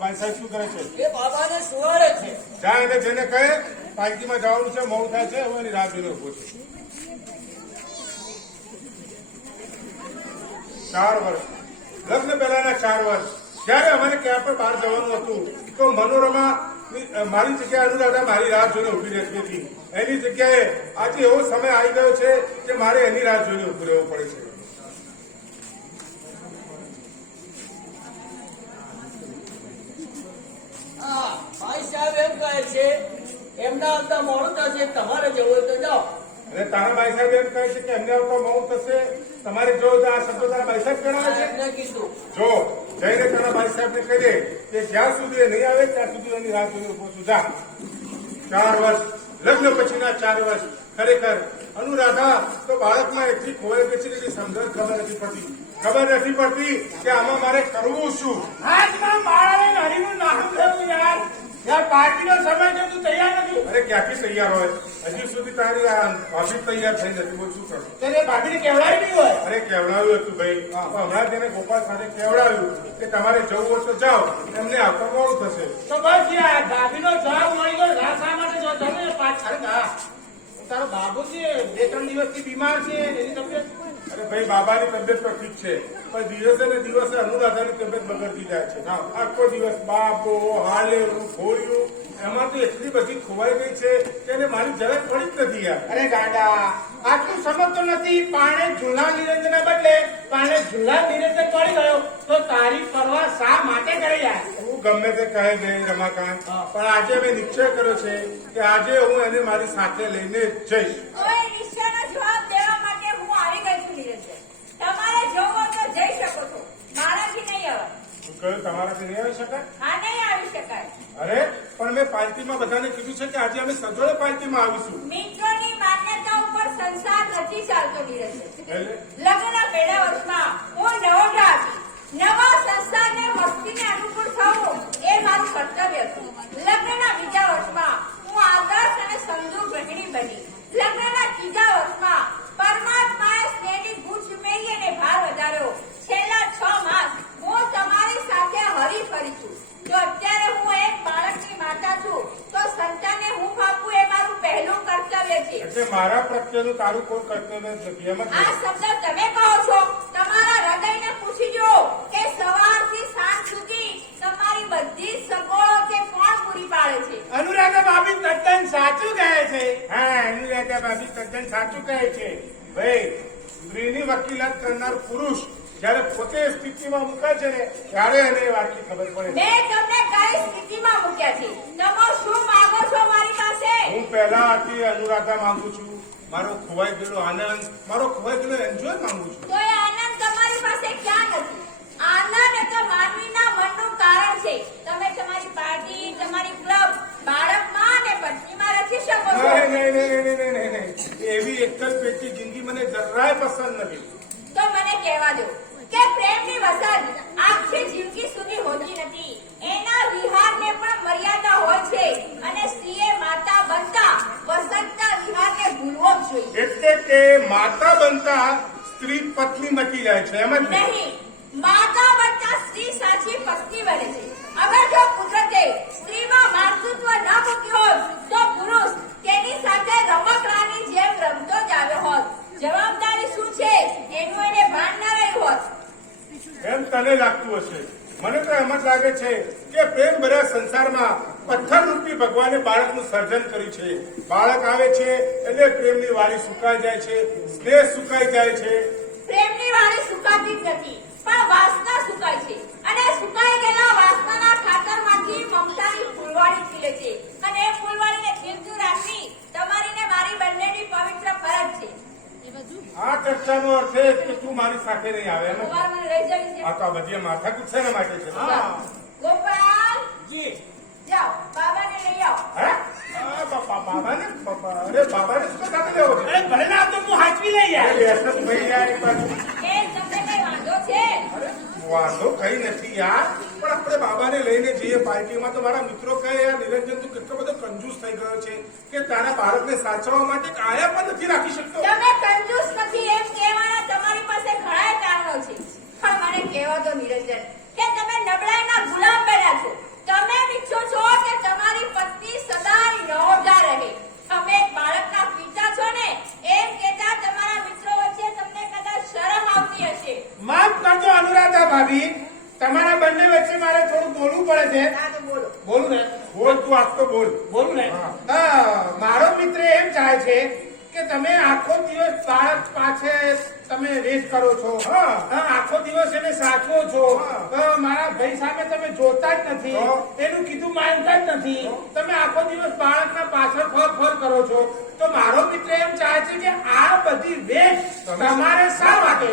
ભાઈ સાહેબ શું કરે છે? એ બાબાને સુવાડે છે. જાય એટલે જેને કહે પાલકીમાં જવાનું છે, મોડું થાય છે, હું એની રાહ જોઈને ઉભો છું. 4 વર્ષ લગ્ન પહેલાના 4 વર્ષ જયારે અમારે ક્યાં પર બહાર જવાનું હતું તો મનોરમા મારી જગ્યાએ અનુરાધા મારી રાહ જોઈને ઉભી રહેતી હતી. એની જગ્યાએ આજે એવો સમય આવી ગયો છે કે મારે એની રાહ જોઈને ઉભું રહેવું પડે છે. ભાઈ સાહેબ એમ કહે છે એમના આવતા મોડું થશે, તમારે જવું હોય તો જાઓ. અને તારા ભાઈ સાહેબ એમ કહે છે કે એમને આવતા મોડું થશે, તમારે જો આ શબ્દો તારા ભાઈ સાહેબ જણાવે છે. એમને કીધું જો જઈને તારા ભાઈ સાહેબ ને કહી દે કે જ્યાં સુધી એ નહીં આવે ત્યાં સુધી એની રાહ જોઈને ઉભો છું. જા. 4 વર્ષ લગ્ન પછીના 4 વર્ષ ખરેખર અનુરાધા તો બાળકમાં એટલી ખોવાઈ ગઈ છે કે સમજણ ખબર નથી પડતી કે આમાં મારે કરવું શું. હાથમાં માળાને હરીનું નાનું થયું યાર. યાર પાર્ટીનો સમય છે, તું તૈયાર નથી. અરે ક્યાંથી તૈયાર હોય? હજી સુધી તારી ભાભી તૈયાર થઈ નથી. બોલ શું કરું? તેને ભાભીને કહેવાય નહીં હોય. અરે કેવડાવ્યું હતું ભાઈ, હમણાં તેને ગોપાલ સાથે કેવડાવ્યું કે તમારે જવું હોય તો જાઓ, એમને આવતા મોડું થશે. તો બસ યાર ભાભીનો જવાબ મળી ગયો. રાહ શા માટે જો તમે પાછળ તારો બાબુ છે 2-3 દિવસથી બીમાર છે, એની તબિયત. અરે ભાઈ બાબાની તબિયત તો ઠીક છે પણ દિવસે ને દિવસે અનુરાધાની તબિયત બગડતી જાય છે. આખો દિવસ બાપો હાલેલું ખોયું એમાં તો એટલી બધી ખોવાઈ ગઈ છે કે એને મારી જરાક પડી જ નથી યાર. અરે ગાંડા આટલું સમજતો નથી. પાણે ઝૂલા નિરંજનના બદલે પાણે ઝૂલા નિરંજન પડી ગયો તો તારી પરવા શા માટે કરે યાર? હું ગમે તે કહે ગઈ રમાકાંત, પણ આજે મેં નિશ્ચય કર્યો છે કે આજે હું એને મારી સાથે લઈને જઈશ. ઓય નિશ્ચયનો જવાબ દેવા માટે હું આવી ગઈ છું નિરંજન. તમારે જવું હોય તો જઈ શકો છો, મારાથી નહીં અવાય. હું કહ્યું તમારાથી નહીં આવી શકાય? હા, નહીં આવી શકાય. અરે પણ મેં પાર્ટીમાં બધાને કીધું છે કે આજે અમે સજોડે પાર્ટીમાં આવીશું. મિત્રોની માન્યતા ઉપર સંસાર નથી ચાલતો નિરંજન. એટલે લગ્ન પહેલા વર્ષમાં હું નવોઢા હતી. નવા સંસારને વસ્તીને અનુકૂળ થવું એ મારું કર્તવ્ય હતું. લગ્નના બીજા વર્ષમાં હું આદર્શ અને સમજુ ગૃહિણી બની. લગ્નના ત્રીજા વર્ષમાં પરમાત્માએ સ્નેહની ગુંજ ઉમેરી અને ભાર વધાર્યો. છેલ્લા 6 માસ હું તમારી સાથે હરી ફરી છું. જો અત્યારે હું એક બાળકની માતા છું તો સંતાનને હું આપવું એ મારું પહેલું કર્તવ્ય છે. એટલે મારા પ્રત્યેનું તારું કોઈ કર્તવ્ય નથી એમ જ આ ને? શબ્દ તમે કહો છો. તમારા હૃદયને પૂછી જુઓ કે સવારથી સાંજ સુધી તમારી બધી સગવડો તે કોણ પૂરી પાડે છે? અનુરાધા ભાભી તદ્દન સાચું કહે છે. હા અનુરાધા ભાભી તદ્દન સાચું કહે છે. ભાઈ સ્ત્રીની વકીલાત કરનાર પુરુષ જયારે પોતે સ્થિતિમાં મૂકે છે ને ત્યારે એને એ વાતની ખબર પડે છે. મેં તમને કઈ સ્થિતિમાં મૂક્યા છે? તમે શું માંગો છો મારી પાસે? હું પહેલાથી અનુરાધા માંગુ છું. મારો ખોવાઈ ગયેલો આનંદ, મારો ખોવાઈ ગયેલો એન્જોય માંગુ છું. તો એ આનંદ તમારી પાસે ક્યાં નથી? આનંદ એ તો માનવીના મનનું કારણ છે. તમે તમારી પાર્ટી, તમારી ક્લબ, બાળકમાં અને પત્નીમાં રચી શકો છો. નહીં. એવી એકલ પેટી જિંદગી મને જરાય પસંદ નથી. તો મને કહેવા દો કે પ્રેમની વસંત આખી જિંદગી સુધી હોતી નથી. એના વિહારને પણ મર્યાદા હોય છે અને સ્ત્રીએ માતા બનતા વસંતના વિહારને ભૂલવો જ જોઈએ એટલે કે માતા બનતા સ્ત્રી પત્ની મટી જાય છે એમ જ ને? નહીં. માતા બનતા સ્ત્રી સાચી પત્ની બને છે. અગર જો કુદરતે સ્ત્રીમાં માતૃત્વ ન મૂક્યું હોત તો પુરુષ તેની સાથે રમકડાની જેમ રમતો જ આવ્યો હોત. જવાબદારી શું છે એનું એને ભાન ન રહ્યું હોત. એમ તને લાગતું હશે. મને તો એમ જ લાગે છે કે પ્રેમ ભર્યા સંસારમાં પથ્થર રૂપી ભગવાને બાળકનું સર્જન કર્યું છે. બાળક આવે છે એટલે પ્રેમની વાળી સુકાઈ જાય છે, સ્નેહ સુકાઈ જાય છે. પ્રેમની વાળી સુકાતી જ નથી પણ વાસના સુકાય છે અને સુકાઈ ગયેલા વાસનાના ખાતરમાંથી મમતાની ફૂલવાળી ખીલે છે અને એ ફૂલવાળીને જીવતું રાખવી તમારી ને મારી બંનેની પવિત્ર ફરજ છે. આ ચર્ચાનો અર્થ એ કે તું મારી સાથે નહીં આવે એમ જ ને? તમારે મને લઈ જવી છે. આ તો આ બધી માથાકૂટ શેના માટે છે? ગોપાલ જી જાઓ બાબાને લઈ આવો. હે? બાબાને અરે બાબાને શું સાથે લેવો છે? અરે ભલે ના તો હું હાચવી લઈ યાર. અરે વ્યસન થઈ જાય એક બાજુ. એ તમને કઈ વાંધો છે? અરે વાંધો કઈ નથી યાર, પણ આપણે બાબાને લઈને જઈએ પાર્ટીમાં તો મારા મિત્રો કહે યાર નિરંજન તું કેટલો બધો કંજૂસ થઈ ગયો છે કે તારા બાળકને સાચવવા માટે એક આયા પણ નથી રાખી શકતો. તમે કંજૂસ નથી એમ કહેવાના તમારી પાસે ઘણા કારણો છે પણ મને કહેવા દો નિરંજન કે નબળાઈના ગુલામ બન્યા છો. તમે ઈચ્છો છો કે તમારી પત્ની સદાય નવોઢા રહે. તમે એક બાળકના પિતા છો ને એમ કહેતા તમારા મિત્રો વચ્ચે તમને કદાચ શરમ આવતી હશે. માફ કરજો અનુરાધા ભાભી, તમારા બંને વચ્ચે મારે થોડું બોલવું પડે છે. હા તો બોલો. બોલું ને? બોલ તું આજ તો બોલ. બોલું ને? હા. હા, મારો મિત્ર એમ ચાહે છે કે તમે આખો દિવસ બાળક પાછે તમે રેસ કરો છો. હા. હા, આખો દિવસ એને સાચવો છો. હા. મારા ભાઈ સામે તમે જોતા જ નથી, તો? એનું કીધું માનતા જ નથી. તમે આખો દિવસ બાળકના પાછળ ફર કરો છો. તો મારો મિત્ર એમ ચાહે છે કે આ બધી વેચ તમારે શા માટે?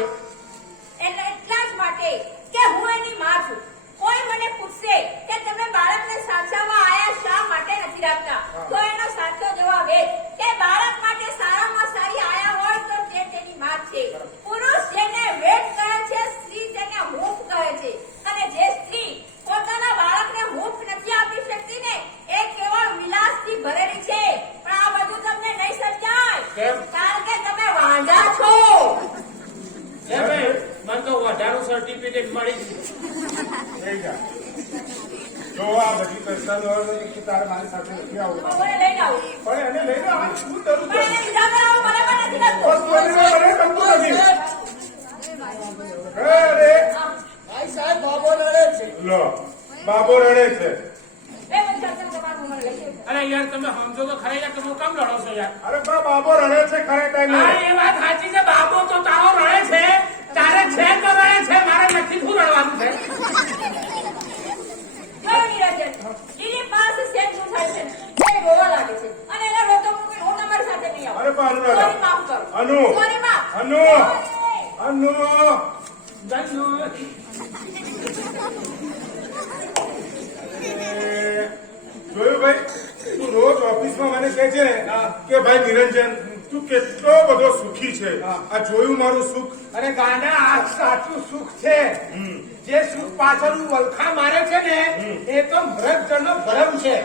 એટલે એટલા જ માટે કે હું એની માં છું. કોઈ મને પૂછશે કે તમે બાળકને સાચવવા આયા શા માટે નથી રાખતા, તો એનો સાચો જવાબ એ કે બાળક માટે સારામાં સારી આયા હોય તો તે તેની માં છે. પુરુષ જેને વેટ કરે છે, સ્ત્રી તેને હૂંફ કહે છે. અને જે સ્ત્રી પોતાના બાળકને હૂંફ નથી આપી શકતી ને એ કેવળ વિલાસથી ભરેલી છે. પણ આ બધું તમને નહીં સમજાય. કેમ? કારણ કે તમે વાંઢા છો. લે ભાઈ, મને તો વધારો સર્ટિફિકેટ મળી ગયું. લઈ જા. જો આ બધી પૈસાનો અર્થ એ કે તારે મારી સાથે નથી આવવું. હું મને લઈને આવું. પણ એને લઈને આવ, શું કરું પણ એને વિધા કરાવવો બરાબર નથી લાગતું. બસ તું એને મને ગમતું નથી. અરે ભાઈ સાહેબ બાબો લડે છે. લો, બાબો રડે છે. બે પૈસા છે તમારું મને લઈ જજો. અરે યાર, તમે સમજો તો ખરા યાર, તમે કેમ લડો છો યાર? અરે પણ બાબો રડે છે ખરા ટાઈમે. હા, એ વાત સાચી છે. બાબો તો તારો રડે છે, તારે છે તો રડે છે, મારે નથી શું રડવાનું છે? જોયું નિરંજન, લીલી પાસે સેમ શું થાય છે? એ રોવા લાગે છે. અને એને રોતો મૂકી હું તમારી સાથે નહીં આવું. અરે પણ અનુરાધા. સોરી માફ કરો. અનુ. સોરી માફ. અનુ. સોરી. અનુ. જોયું ભાઈ, તું રોજ ઓફિસમાં મને કહે છે કે ભાઈ નિરંજન તું કેટલો બધો સુખી છે. આ જોયું મારું સુખ. અરે ગાંડા, આ સાચું સુખ છે. જે સુખ પાછળ વલખા મારે છે ને એ તો મૃગજળનો ભરમ છે.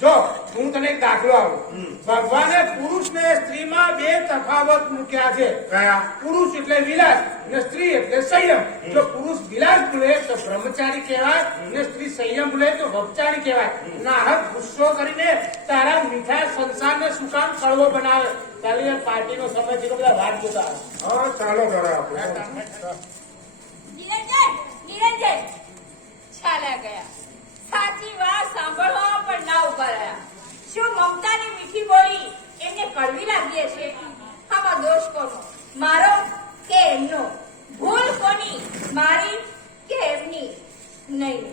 જો હું તને એક દાખલો આપું. ભગવાને પુરુષ ને સ્ત્રીમાં બે તફાવત મૂક્યા છે. કયા? પુરુષ એટલે વિલાસ ને સ્ત્રી એટલે સંયમ. જો પુરુષ વિલાસ બોલે તો બ્રહ્મચારી કહેવાય ને સ્ત્રી સંયમ બોલે તો વ્યભચારી કહેવાય. નાહક ગુસ્સો કરીને તારા મીઠા સંસારને શું કામ કડવો બનાવે? ચાલો યાર, પાર્ટીનો સમય છે, બધા વાત જોતા આવે. હા ચાલો ઘરે આપણે. નિરંજન, નિરંજન. ચાલ્યા ગયા. સાચી વાત સાંભળવા પણ ના ઉભા રહ્યા. શું મમતાની મીઠી બોલી એમને કડવી લાગી છે? આમાં દોષ કોનો? મારો કે એમનો? ભૂલ કોની? મારી કે એમની? નહીં,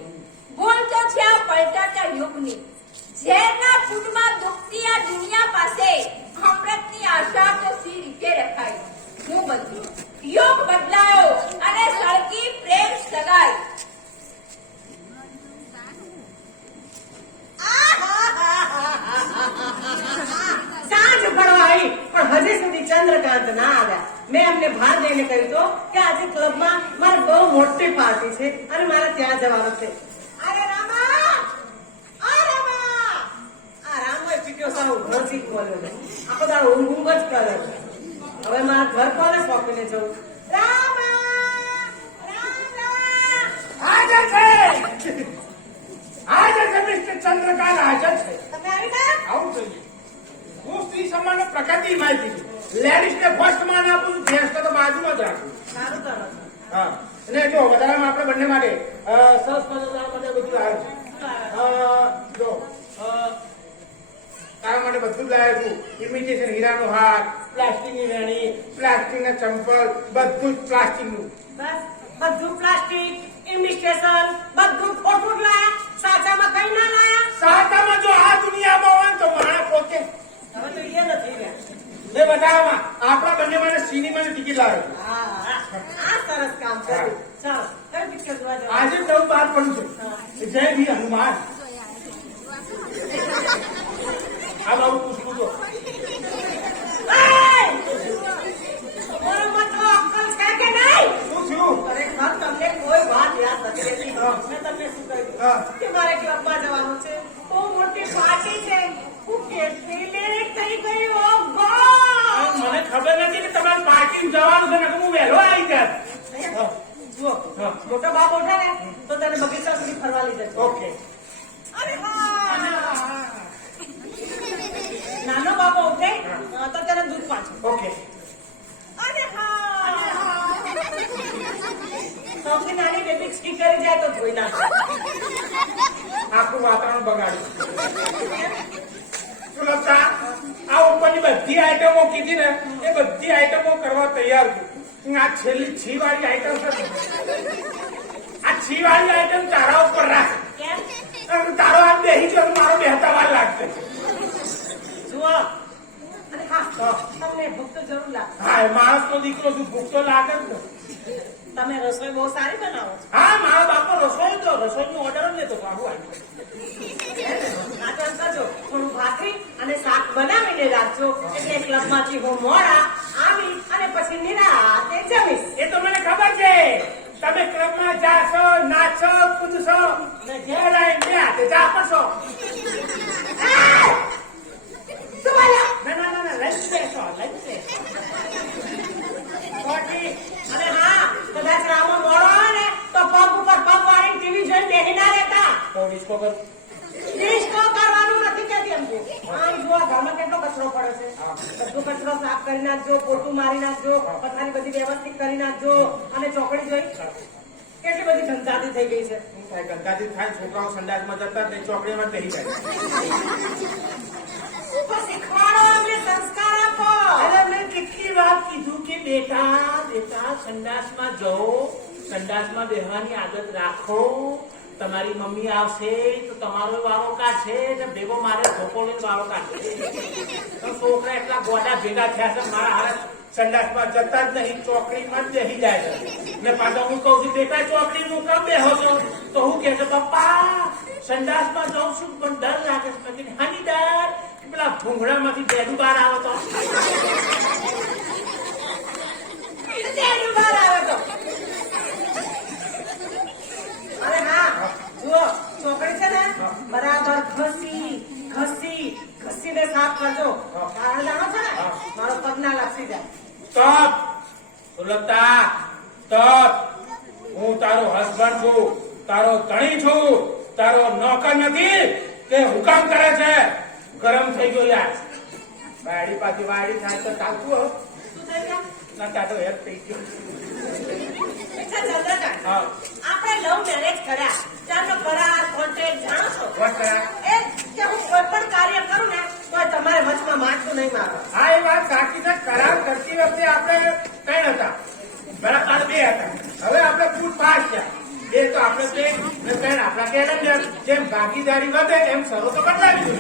ભૂલ તો છે આ પલટાતા યુગની. ઝેરના ફૂટમાં દુખતી આ દુનિયા પાસે અમૃતની આશા તો સી રીતે રખાય? હું બદલી, યુગ બદલાયો અને સળગી પ્રેમ સગાઈ. સાંજ પડવા આવી પણ હજી સુધી ચંદ્રકાંત ના આવ્યા. મેં એમને ભાર દઈને કહ્યું તો કે આજે ક્લબમાં મારે બહુ મોટી પાર્ટી છે અને મારે ત્યાં જવાનું છે. અરે રામા, આ રામા, આ રામા ચીક્યો સાવ ઘરથી બોલ્યો છે. આખો દાડો ઊંઘ ઊંઘ જ કરે છે. હવે મારા ઘર કોને સોંપીને જવું? રામા, રામા, હાજર છે, હાજર છે મિસ્ટર ચંદ્રકાંત, હાજર છે. તમે આવી ગયા? આવું જોઈએ. હું સ્ત્રી સમાન પ્રકૃતિ માહિતી છું. લેડીઝને ફર્સ્ટ માન આપું છું, જેન્ટ્સને તો બાજુમાં જ રાખું. સારું કરો. હા, અને જો વધારામાં આપણે બંને માટે સરસ મજાના માટે બધું આવ્યું છે. જો તારા માટે બધું જ લાવ્યો છું. ઇમિટેશન હીરાનો હાર, પ્લાસ્ટિકની વેણી, પ્લાસ્ટિકના ચંપલ, બધું જ પ્લાસ્ટિકનું. બસ બધું પ્લાસ્ટિક, ઇમિટેશન, બધું ખોટું જ લાયા. સાચામાં કઈ ના લાયા. સાતામાં જો આ દુનિયામાં હોય ને તો મારા પોતે હવે તો એ નથી રહ્યા. ને બધામાં આપણા બંને માટે સિનેમાની ટિકિટ લાવ્યો છું. આ સરસ કામ કર્યું. ચાલો કઈ પિક્ચર જોવા જવાનું? આજે નવું બહાર પડ્યું છે, જય ભી હનુમાન. આ બાબુ પૂછવું તો તમારો મતલબ અક્કલ છે કે નહીં? શું થયું? ખરેખર તમને કોઈ વાત યાદ નથી રહેતી. મેં તમને શું કહ્યું હા. કે મારે ક્લબમાં જવાનું છે, બહુ મોટી પાર્ટી છે. હું કેટલી લેટ થઈ ગઈ. ઓ ગોડ! મને ખબર નથી કે તમારે પાર્ટી જવાનું છે, નકર હું વહેલો આવી જાત. જુઓ, મોટો બાપ ઉઠે ને તો તને બગીચા સુધી મળી જશે. ઓકે. અરે હા. નાનો બાબો ઉઠે તો તેને દૂધ પાછું. ઓકે. અરે હા. સૌથી નાની બેબી છી કરી જાય તો ધોઈ નાખે. આખું વાતાવરણ બગાડ્યું. સુલભતા, આ ઉપરની બધી આઈટમો કીધી ને એ બધી આઈટમો કરવા તૈયાર છું. આ છેલ્લી છી વાળી આઈટમ છે. આ છી વાળી આઈટમ તારા ઉપર રાખ. કેમ? તારો આમ બેહી ગયો તો મારો બેહતા વાર લાગશે. જુઓ. અને હા, તમને ભૂખ તો જરૂર લાગે. હા, માણસ નો દીકરો છું, ભૂખ તો લાગે જ ને. તમે રસોઈ બહુ સારી બનાવો છો. હા, મારા બાપનો રસોઈનો ઓર્ડર જ લેતો હતો. આવું આ તો એમ કરજો, થોડું ભાખરી અને શાક બનાવીને રાખજો, એટલે ક્લબમાંથી હું મોડા આવી અને પછી નિરાતે જમીશ. એ તો મને ખબર છે. તમે ક્લબમાં જાશો, નાચો, કૂદશો ને ઘેર આવીને બે હાથે ચા પડશો. શું બોલ્યા? ના, લઈ બેસો. અને હા, કદાચ રામો મોડો હોય ને તો પગ ઉપર પગ વાળીને ટીવી જોઈને બેહી ના રહેતા. તો ડિસ્કો કર. ડિસ્કો કરવાનું નથી કહેતી એમ છું. આમ જુઓ, ઘરમાં કેટલો કચરો પડે છે. બધો કચરો સાફ કરી નાખજો, પોતું મારી નાખજો, પથારી બધી વ્યવસ્થિત કરી નાખજો. અને ચોકડી જોઈ કેટલી બધી ધંધાતી થઈ ગઈ છે. શું થાય? ગંગાથી થાય, છોકરાઓ સંડાસમાં જતા ને ચોકડીમાં બેસી જાય. તો શીખવાડો, અમને સંસ્કાર આપો. અરે મેં કેટલી વાર કીધું કે બેટા સંડાસમાં જાઓ, સંડાસમાં બેહવાની આદત રાખો. તમારી મમ્મી આવશે તો તમારો વારો કાઢશે ને ભેગો મારે ધોકો લઈને વારો કાઢશે. તો છોકરા એટલા ગોડા ભેગા થયા છે, મારા હાથ સંડાસમાં જતા જ નહીં, ચોકડીમાં જ બેસી જાય છે. ને પાછા હું કહું છું બેટા ચોકડી હું કામ બેહો છો? તો હું કે છે પપ્પા સંડાસમાં જાઉં છું પણ ડર લાગે છે. પછી હાની ડર? પેલા ભૂંગળામાંથી બેડું બહાર આવે તો. તેનું બહાર આવે તો. અરે હા, જુઓ, ચોકડી છે ને બરાબર ઘસીને સાફ કરજો. કારણ જાણો છો ને, મારો પગ ના લપસી જાય. Stop Sulabhta, stop. હું તારો હસબન્ડ છું, તારો ધણી છું, તારો નોકર નથી કે હુકામ કરે છે. ગરમ થઈ ગયો યાર. વાડી પાછી વાડી થાય તો ચાલતું હોય. શું થઈ ગયા? ના તાતો હેર થઈ ગયો. બેટા ચંદ્રકાંત, હા, આપણે લવ મેરેજ કર્યા, ત્યારનો કરાર કોન્ટ્રાક્ટ જાણો છો? વાત કરા. એ કે હું કોઈ પણ કાર્ય કરું ને તો તમારે વચમાં મારતું નહીં મારો. હા, એ વાત સાચી છે. કરાર કરતી વખતે આપણે કઈ હતા, બરાબર 2 હતા. હવે આપણે ફૂટ 5 થયા. 2 તો આપણે 2 ને 3 આપણા કેલેન્ડર. જેમ ભાગીદારી વધે એમ શરતો બદલાવી જોઈએ.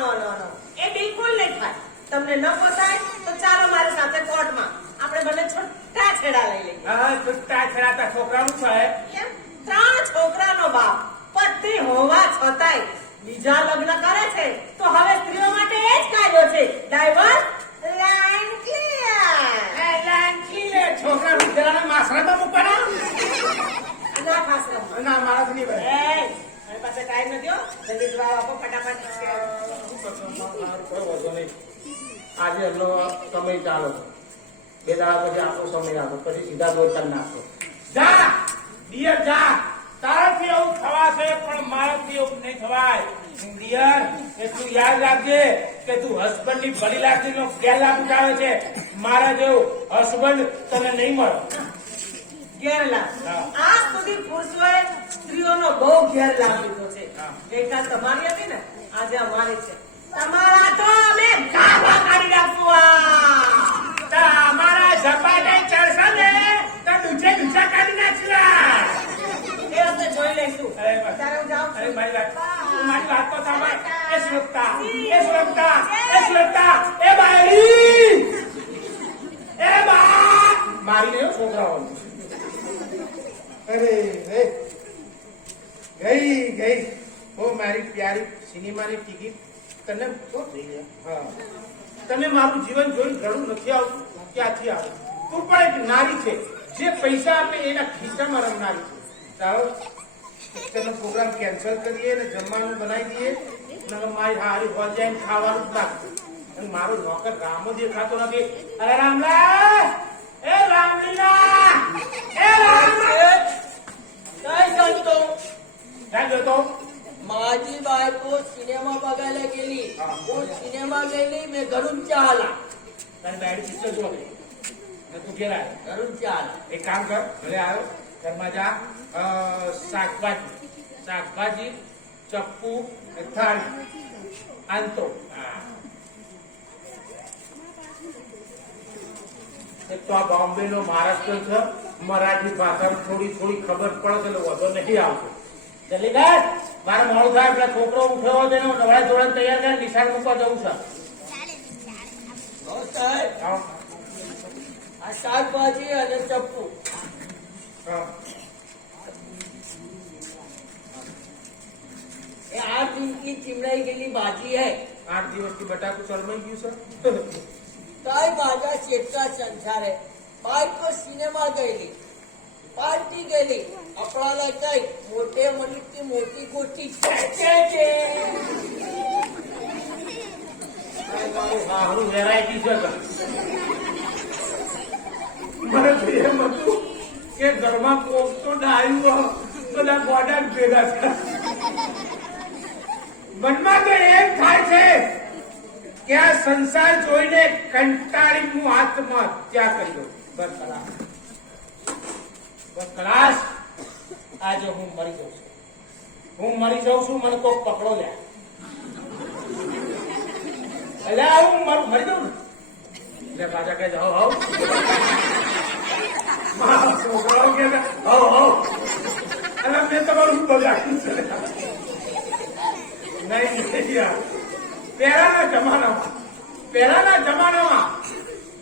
નો. એ બિલકુલ નહીં થાય. તમને ન પોસાય તો ચાલો મારી સાથે કોર્ટમાં. આપણે બંને છૂટા છેડા લઈ લઈએ. હા, છૂટા છેડાતા છોકરાનું છે. કેમ? 3 છોકરાનો બાપ પતિ હોવા છતાંય બીજા લગ્ન કરે છે તો હવે સ્ત્રીઓ માટે એ જ કાયદો છે, ડાયવર્સ લાઈન ક્લિયર. છોકરા વિદ્યાલયના માસરામાં મૂકવાના? અનાથ આશ્રમમાં. ના, મારાથી નહીં બને. મારી પાસે ટાઈમ નથી હો. જલ્દી જવાબ આપો ફટાફટ. કોઈ વાંધો નહીં. આજે એમનો સમય ચાલો, 2 દાડા પછી આપણો સમય આપો, પછી સીધા દોડતા નાખો. જા ડિયર જા. તારાથી એવું થવાશે પણ મારાથી એવું નહીં થવાય. ડિયર, એટલું યાદ રાખજે કે તું હસબન્ડ ની ભલી લાગણીનો ગેરલાભ ઉઠાવે છે. મારા જેવું હસબન્ડ તને નહીં મળે. ગેરલાભ. હા. આજ સુધી પુરુષોએ સ્ત્રીઓનો બહુ ગેરલાભ લીધો છે. ગઈકાલ તમારી હતી ને, આજે અમારી છે. તમારા તો અમે ગાભા કાઢી નાખશું. અમારા ઝપાટે ચડશે ને તો દૂચે દૂચા કાઢી નાખલા. એ વખતે જોઈ લઈશું. અરે બસ. અત્યારે હું જાઉં અરે છું. મારી વાત તો સાંભળ. એ સુરક્ષા, એ બાયડી, એ બા મારી લ્યો છોકરાઓ. અરે ગઈ ઓ મારી પ્યારી સિનેમાની ટિકિટ તને શું થઈ ગયા? હા, તને મારું જીવન જોઈ ઘણું નથી આવતું. ક્યાંથી આવે? તું પણ એક નારી છે, જે પૈસા આપે એના ખિસ્સામાં રમનારી છે. ચાલો પિક્ચરનો પ્રોગ્રામ કેન્સલ કરીએ ને જમવાનું બનાવી દઈએ. મારી હારી હોલ જાય ખાવાનું જ નાખતું. અને મારો નોકર રામો દેખાતો નથી. અરે રામલા, એ રામલીલા, એ રામ. કઈ સંતો સાહેબ તો माझी बायको सिनेमा बघायला गेली. कोण सिनेमा गेली मी घरून चहा आला. તારી બાયડી પિક્ચર જોવા ગઈ ને તું ઘેર આવ્યો. घरून चहा आला. એક કામ કર ભલે આવ્યો ઘરમાં જા શાકભાજી ચપ્પુ ને થાળી આનતો એક તો આ બોમ્બે નો મહારાષ્ટ્ર છે મરાઠી ભાષામાં થોડી ખબર પડે એટલે વધુ નહીં આવતો જલ્દી કર મારે મોડું થાય એટલે છોકરો ઉઠ્યો તેનો નવડા ધોરણ તૈયાર કરે નિશાળ મૂકવા જવું છે हो साहेब આવો. આ શાકભાજી અને ચપ્પુ હા. એ 8 दिनची चिमणाई गेली भाजी आहे. 8 દિવસથી બટાકું ચરમાઈ ગયું છે काय माझ्या शेतका संसार आहे. बायको सिनेमा गेली, पार्टी गेली, आपल्याला काय मोठे म्हणली ती मोठी गोष्टी મારું વેરાયટી છે મને તો એમ હતું કે ઘરમાં કોક તો ડાયું બધા ગોડા ભેગા છે મનમાં તો એમ થાય છે કે આ સંસાર જોઈને કંટાળી હું આત્મહત્યા કરી દઉં બસ ખલાસ આજે હું મરી જાઉં છું મને કોક પકડો લે અલ્યા હું મરી દઉં ને એટલે પાછા કહે હો છોકરાઓ કે હો એટલે મેં તમારું બગાડ્યું છે નહીં યાર પહેલાના જમાનામાં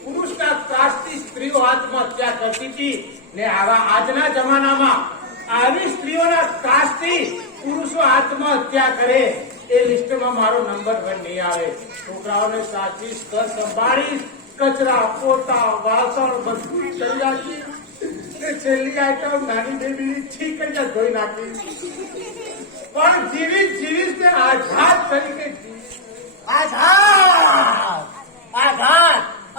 પુરુષના ત્રાસથી સ્ત્રીઓ આત્મહત્યા કરતી હતી ને આજના જમાનામાં આવી સ્ત્રીઓના ત્રાસથી પુરુષો આત્મહત્યા કરે એ લિસ્ટમાં મારો નંબર 1 નહીં આવે. છોકરાઓને સાચીશ, ઘર સંભાળીશ, કચરા પોતા વાસણ બધું કરી નાખીશ. છેલ્લી આઈટમ નાની બેબી છીક જ ધોઈ નાખીશ. પણ જીવીશ તે આઝાદ તરીકે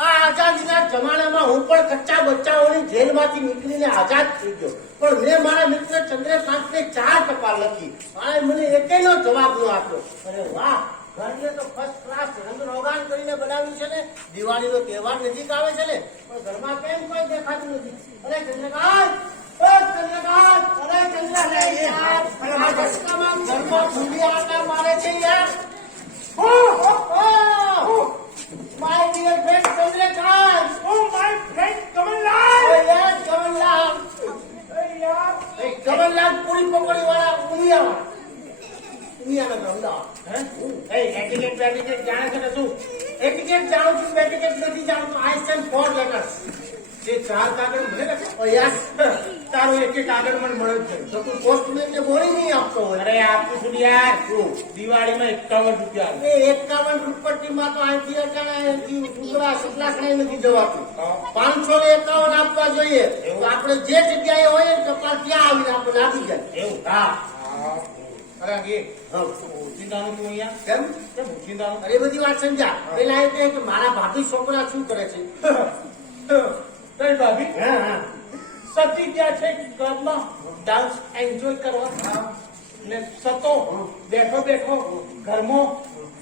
આઝાદીના જમાનામાં હું પણ કચ્ચા બચ્ચાઓની જેલમાંથી નીકળીને આઝાદ થઈ ગયો પણ મેં મારા મિત્ર ચંદ્રકાંતને 4 ટપાલ લખી અને મને એકેયનો જવાબ ન આપ્યો. અરે વાહ, ઘરને તો ફર્સ્ટ ક્લાસ રંગ રોગાન કરીને બનાવ્યું છે ને. દિવાળીનો તહેવાર નજીક આવે છે ને પણ ઘરમાં કેમ કોઈ દેખાતું નથી. અરે ચંદ્રકાંત, ઘરમાં ઠંડી આટા મારે છે યાર. My dear friend Chandrakant. Oh, my friend Kamalal. Oh, yes, Kamalal. Hey, Kamalal, પૂરી પકોડી વાળા ઉમિયાના અમદાવાદ. એટિકેટ જાણે છે ને તું? એટિકેટ જાણું છું, એટિકેટ નથી જાણતું. I send 4 letters. જે 4 કાગળ મળે ને તારો એક કાગળ મને મળે છે તો તું પોસ્ટમેન ને બોલી નહીં આપતો હોય. અરે આપું છું યાર. દિવાળીમાં 51 રૂપિયા. 51 રૂપિયામાં તો અહીંથી અચાનક ઉગડા સટલા ખાઈ નથી જવાતું. 551 આપવા જોઈએ તો આપણે જે જગ્યાએ હોય ને કપાસ ત્યાં આવીને આપણે આપી જાય એવું. હા અરે ચિંતાનું તું અહીંયા કેમ ચિંતાનું? અરે બધી વાત સમજા. પેલા એ કહે કે મારા ભાભી છોકરા શું કરે છે? કઈ ભાભી? સતી ગયા છે ક્લબમાં ડાન્સ એન્જોય કરવા ને સતો બેઠો ઘરમાં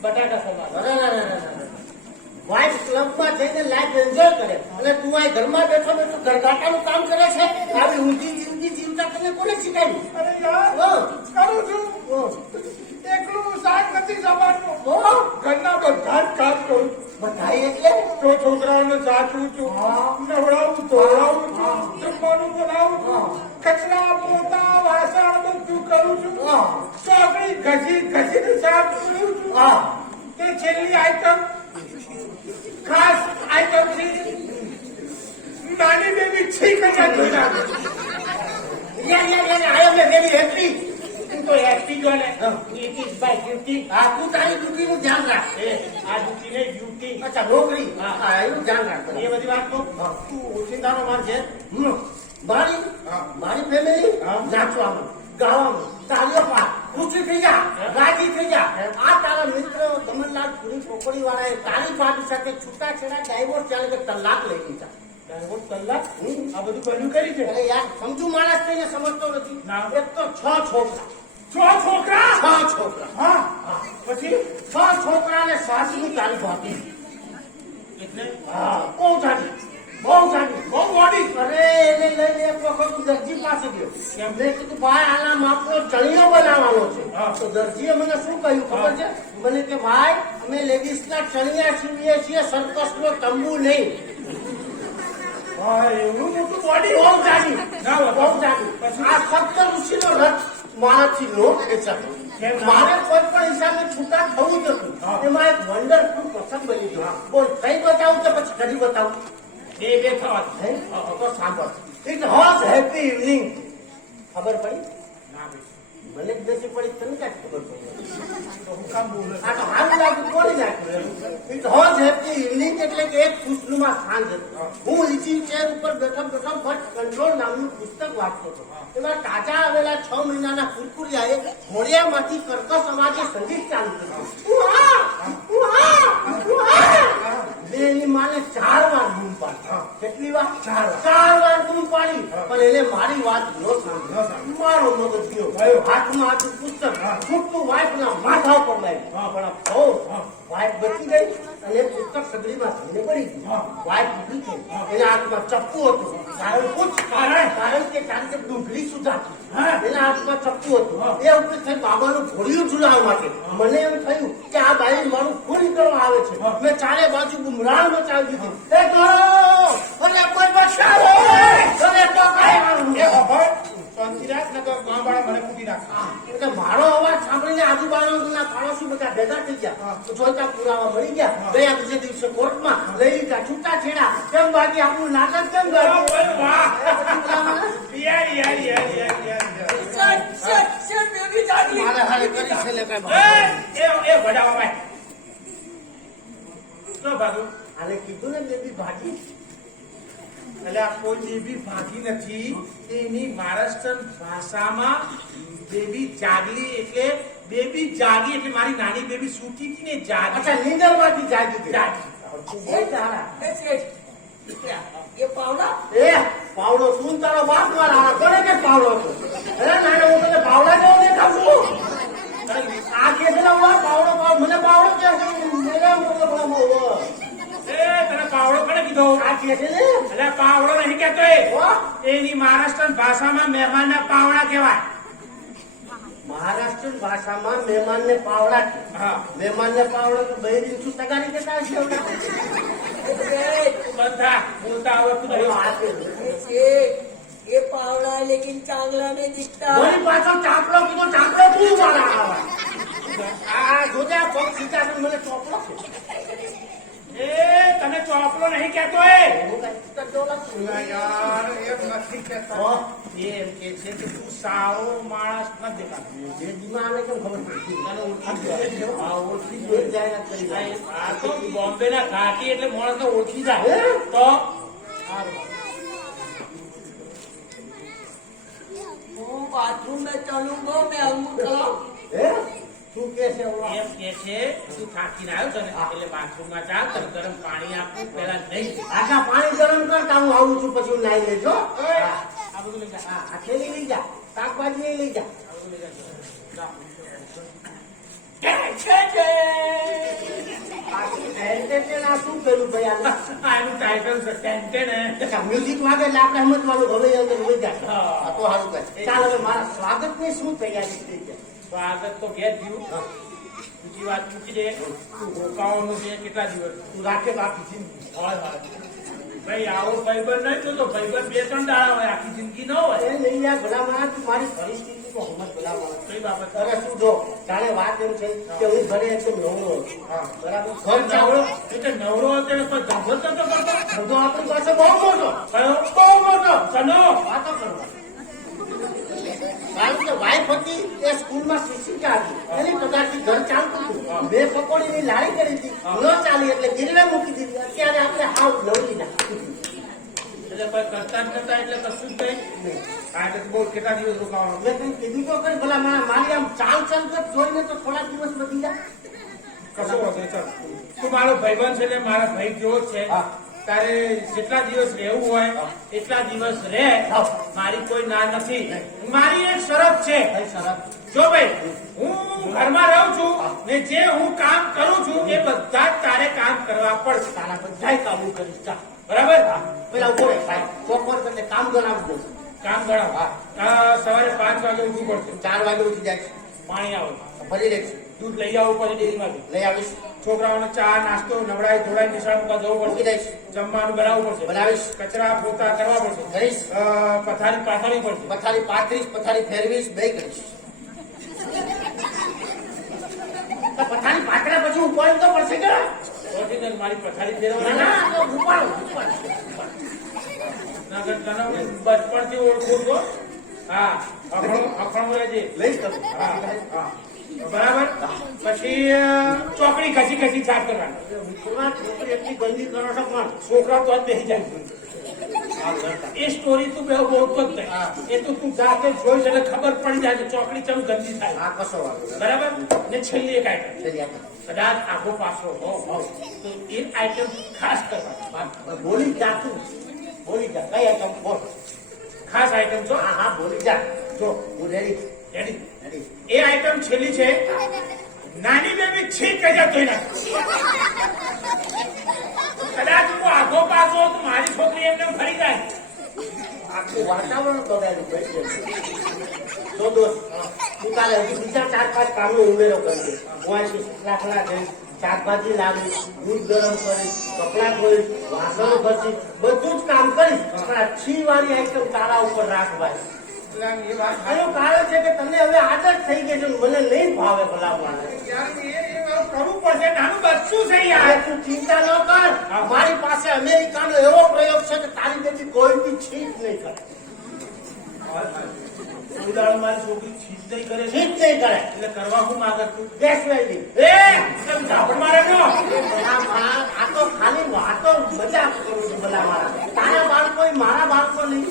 બટાકા સમાર. વાઇફ ક્લબમાં જઈને લાઈફ એન્જોય કરે અને તું આ ઘરમાં બેઠો ઘરઘાટાનું કામ કરે છે. આવી ઊંધી જિંદગી જીવતા તને કોને શીખાવ્યું? અરે યાર કરું છું એકલું શાક નથી જવાનું. ઘરના બધા જ કામ કરું. બધા એટલે તો છોકરાઓને સાચવું છું, નવડાવું ધોવડાવું છું, જમવાનું બનાવું છું, કચરા પોતા વાસણ બધું કરું છું, ચોકડી ઘસીને સાફ કરું છું. તે છેલ્લી આઈટમ ખાસ આઈટમ છે નાની બેબી છીક જ ધોઈ નાખે. તો એક્ટી જો ને ઇટ ઇઝ બાય ડ્યુટી. હા, તું તારી ડ્યુટી નું ધ્યાન રાખ. આ ડ્યુટી ને ડ્યુટી અચ્છા નોકરી. હા એનું ધ્યાન રાખ. એ બધી વાત તો તું ઓછીંદાનો માર છે. મારી ફેમિલી નાચવાનું ગાવાનું તાલીઓ પા ખુશી થઈ જા રાજી થઈ જા. આ તારા મિત્ર કમલલાલ પૂરી પોકડી વાળાએ તારી પાર્ટી સાથે છૂટાછેડા ડાયવોર્સ ચાલે કે તલાક લઈ લીધા. ડાયવોર્સ તલાક આ બધું બન્યું કરી છે. અરે યાર સમજુ માણસ થઈને સમજતો નથી. એક તો 6 છોકરા છોકરા હા પછી 6 છોકરાને સાસની તારીફ આપી. એટલે હા બહુ જાડી. બહુ મોડી. અરે એને લઈને એક વખત હું દરજી પાસે ગયો. મેં કીધું ભાઈ આના માપનો ચણિયો બનાવવાનો છે. તો દરજીએ મને શું કહ્યું ખબર છે? મને કે ભાઈ અમે લેડીઝના ચણિયા સીવીએ છીએ, સર્કસનો તંબુ નહીં. એવું મોટું બોડી. બહુ જાડી. ના, બહુ જાડી. આ સપ્ત ઋષિનો રથ મારાથી નો ખેંચાતો. મારે કોઈ પણ હિસાબે છૂટા થવું જ હતું. એમાં એક વન્ડરફુલ પ્રસંગ બની ગયો. બોલ કઈ બતાવું કે પછી ઘડી બતાવું? બે થવા હે? તો સાંભળ. It was happy evening. ખબર પડી? ના ભાઈ મને જ નથી પડી, તને ક્યાં ખબર પડી? તો હું કામ બોલું આ તો હાલ લાગુ બોલી નાખ્યું. ઇટ વોઝ હેપી ઇવનિંગ એટલે કે એક ખુશનુમા સાંજ હતી. હું ઈજી ચેર ઉપર બેઠો બટ કંટ્રોલ નામનું પુસ્તક વાંચતો હતો. એમાં તાજા આવેલા 6 મહિનાના કુરકુરિયાએ ઘોડિયામાંથી કર્કશ અવાજે સંગીત ચાલુ કર્યું. એની માને 4 વાર બૂમ પાડી. કેટલી વાર? 4 વાર બૂમ પાડી. પણ એને મારી વાત ન સાંભળી. મારો મગજ ગયો. હાથમાં હતું પુસ્તક. છૂટતું વાઇફના માથા ઉપર લાગ્યું. પણ વાઇફ બચી ગઈ અને પુસ્તક સગડીમાં થઈને પડી ગયું. વાઇફ ઉભી થઈ. એના હાથમાં ચપ્પુ હતું. કારણ કે કારણ ડુંગળી સુધારતી. એના હાથમાં ચપ્પુ હતું. એ ઉપર થઈ બાબાનું ઘોડિયું ઝુલાવવા માટે. મને એમ થયું કે આ બાઈ મારું ખૂન કરવા આવે છે. મેં ચારે બાજુ બુમરાણ મચાવી દીધી. એ કરો અને કોઈ બચાવો અને તો કાંઈ શાંતિરાજ ને તો ગામવાળા મને કૂટી નાખે. એટલે મારો અવાજ સાંભળીને આજુબાજુના પાડોશી બધા ભેગા થઈ ગયા. જોઈતા પુરાવા મળી ગયા. ગયા બીજે દિવસે કોર્ટમાં લઈ લીધા છૂટા છેડા. કેમ બાકી આપણું નાટક કેમ કર્યું? બેબી જાગી. મારે હારે કરી છે લે કઈ એ વડાવા ભાઈ તો ભાગું આને કીધું ને બેબી ભાગી. એટલે આ કોઈ બેબી ભાગી નથી. એની મહારાષ્ટ્ર ભાષામાં બેબી જાગલી એટલે બેબી જાગી એટલે મારી નાની બેબી સૂતી હતી ને જાગી. અચ્છા નીંદરમાંથી જાગી ગઈ. જાગી. તું બહુ તારા. એ પાવડા એ પાવડો શું તારો બાપ મારા કોને કે પાવડો હતો? અરે નાના હું તને પાવડા જેવો દેખાવ છું. આ કે છે ને પાવડો મને પાવડો કે છે? મેરા મોટો બહુ એ તને પાવડો કોને કીધો? આ કે છે ને એટલે પાવડો નહીં કહેતો એ. એની મહારાષ્ટ્ર ભાષામાં મહેમાનના પાવડા કહેવાય. મહારાષ્ટ્ર ભાષામાં મહેમાનને પાવડા કહે. હા. મહેમાનને પાવડો તો બહેરી શું તગારી કેતા હશે? બધા બોલતા આવડતું અરે નહીં. આ કે ये पावड़ा है लेकिन चांगला नहीं दिखता. મારી પાછળ ચાપલો કીધો. ચાપલો તું મારા આ જોજે આ પગ સીધા છે, મને ચોપલો છે. એ તને ચોપડો નહીં કહેતો એ. હું કઈ પુસ્તક જેવો લાગતું ના નહીં. યાર એમ નથી કહેતો. એ એમ કે છે કે તું સારો માણસ નથી દેખાતો. જે દીમાં આને કેમ ખબર પડી? તને ઓળખી ગયો. હા, ઓળખી ગયો. એક જાહેરાત કરી જાય. આ તો બોમ્બેના ઘાટી એટલે માણસને ઓળખી જાય. હે? તો હું बाथरूम में चलूंगा मैं अंगूठा. હે? શું કે છે ઓલો? એમ કે છે તું થાકીને આવ્યો છે ને એટલે બાથરૂમમાં ચાલ તને ગરમ પાણી આપું પેલા નહીં. આખા પાણી ગરમ કરતા હું આવું છું, પછી હું નાઈ લેજો. હા, આ બધું લઈ જા. આ થેલી લઈ જા, શાકભાજી લઈ જા. આ બધું લઈ જા. આ શું entertain આ શું કર્યું ભાઈ આને? આ એનું ટાઇટલ છે ટેન્ટેન હે. અચ્છા, મ્યુઝિક વાગે એટલે આપણે સમજવાનું હવે અંદર લઈ જાય. હા. આ તો સારું કહે. ચાલ હવે મારા સ્વાગતની શું તૈયારી થઈ છે? સ્વાગત તો ઘેર થયું. બીજી વાત પૂછી દે તું રોકાવાનું છે કેટલા દિવસ? તું રાખે બાકી જિંદગી. હોય હોય. ભાઈ આવો ભાઈબંધ નહીં તો ભાઈબંધ 2-3 દાડા હોય આખી જિંદગી ન હોય. એ નહીં યાર, ભલા માણસ, તું મારી પરિસ્થિતિનો સમજ ભલા માણસ. કઈ બાબત? અરે શું જો, જાણે વાત એમ છે કે હું ઘરે એકદમ નવરો છું. હા. બરાબર? ઘર ઘર ચાવડો નવરો એટલે નવરો હતો એટલે કોઈ ધંધો તો કરતો. ધંધો આપણી પાસે બહુ મોટો. કયો? બહુ મોટો. ચલો. વાતો કરવા. કારણ કે વાઇફ હતી એ સ્કૂલમાં શિક્ષિકા હતી. એની પગારથી ઘર ચાલતું હતું. મેં પકોડીની લારી કરી હતી, ન ચાલી એટલે ગીરવે મૂકી દીધી. અત્યારે આપણે હાવ નવરી નાખી. એટલે કોઈ કરતા જ નતા એટલે કશું જ નહીં. હા એટલે બોલ કેટલા દિવસ રોકાવાનું? મેં કંઈ કીધું તો કઈ ભલા મારી આમ ચાલ ચલકત જોઈને તો થોડા દિવસ વધી જાય. કશો વાંધો નહીં, ચાલ. તું મારો ભાઈબંધ છે એટલે મારા ભાઈ જેવો જ છે. હા. તારે જેટલા દિવસ રહેવું હોય એટલા દિવસ રહે. હા. મારી કોઈ ના નથી. મારી એક શરત છે. કઈ શરત? જો ભાઈ હું ઘરમાં રહું છું ને જે હું કામ કરું છું એ બધા જ તારે કામ કરવા પડશે. તારા બધાય કામ હું કરીશ જા. બરાબર? પેલા ઉભો રહે ભાઈ ચોક્કસ તને કામ જણાવજો. કામ ગણાવ. સવારે 5 વાગે ઉઠવું પડશે. 4 વાગે ઉઠી જાય પાણી આવે, ભરી લઈશ, દૂધ લઈ આવવું પડે ડેરીમાંથી. લઈ આવીશ, છોકરાઓને ચા નાસ્તો નવડાવી ધોડાઈ નિશાળ મૂકવા જવું મૂકી પડશે. દઈશ, જમવાનું બનાવવું પડશે. બનાવીશ, કચરા પોતા કરવા પડશે. કરીશ, પથારી પાથરવી પડશે. પથારી પાથરીશ, પથારી ફેરવીશ, બે કરીશ. તો પથારી પાથર્યા પછી ઉપાડી તો પડશે કે ઓરિજિનલ મારી પથારી ના, ફેરવાની ના, તો ઉપાડો, ઉપાડો. તને બચપણથી ઓળખું છો. હા, અખણું રહેજે. લઈશ તમે. હા, હા. બરાબર. પછી ચોકડી ઘસી ઘસી સાફ કરવાની. છોકરી એટલી ગંદી કરો છો પણ છોકરા તો જ બેસી જાય. એ સ્ટોરી તું બે બોલતો જ નહીં. એ તો તું જાતે જોઈશ એટલે ખબર પડી જાય કે ચોકડી ચમ ગંદી થાય. આ કશો વાંધો નહીં. બરાબર. ને છેલ્લી એક આઈટમ, ચલી આપો. કદાચ આખો પાછો હોય તો એ આઈટમ ખાસ કરવાની. બોલી જા તું, બોલી જા. કઈ આઈટમ બોલ. ખાસ આઈટમ છો. હા હા બોલી જા. જો હું રેડી રેડી? રેડી. એ આઈટમ છેલ્લી છે. નાની બેબી છીક કજા ધોઈ નાખ. કદાચ હું આગો પાછો તો મારી છોકરી એમને ફરી જાય. આખું વાતાવરણ બગાડ્યું ભાઈ. તો દોસ્ત તું તારે હજી બીજા 4-5 કામનો ઉમેરો કરજે. હું અહીંથી લાકડા જઈશ, શાકભાજી લાવીશ, દૂધ ગરમ કરીશ, કપડાં ધોઈશ, વાસણો ઘસીશ, બધું જ કામ કરીશ. પણ આ છીવાળી આઈટમ તારા ઉપર રાખવાય. એટલે આમ એ વાત એનું કારણ છે કે તમને હવે આદત થઈ ગઈ છે. મને નહીં ભાવે ભલા માણસ. યાર, એ કરવું પડશે. નાનું બચ્ચું છે યાર. તું ચિંતા ન કર. મારી પાસે અમેરિકાનો એવો પ્રયોગ છે કે તારી જેથી કોઈ બી છીટ નહીં કરે. ઉદાહરણ મારી છોકરી છીક નહીં કરે છે. છીટ નહીં કરે. એટલે કરવા હું માંગે તું? Gas welding. એ કેમ ઝાપડ મારે નો? આ તો ખાલી વાતો મજાક કરું છું ભલા મારા. તારા બાળકો મારા બાળકો નહીં.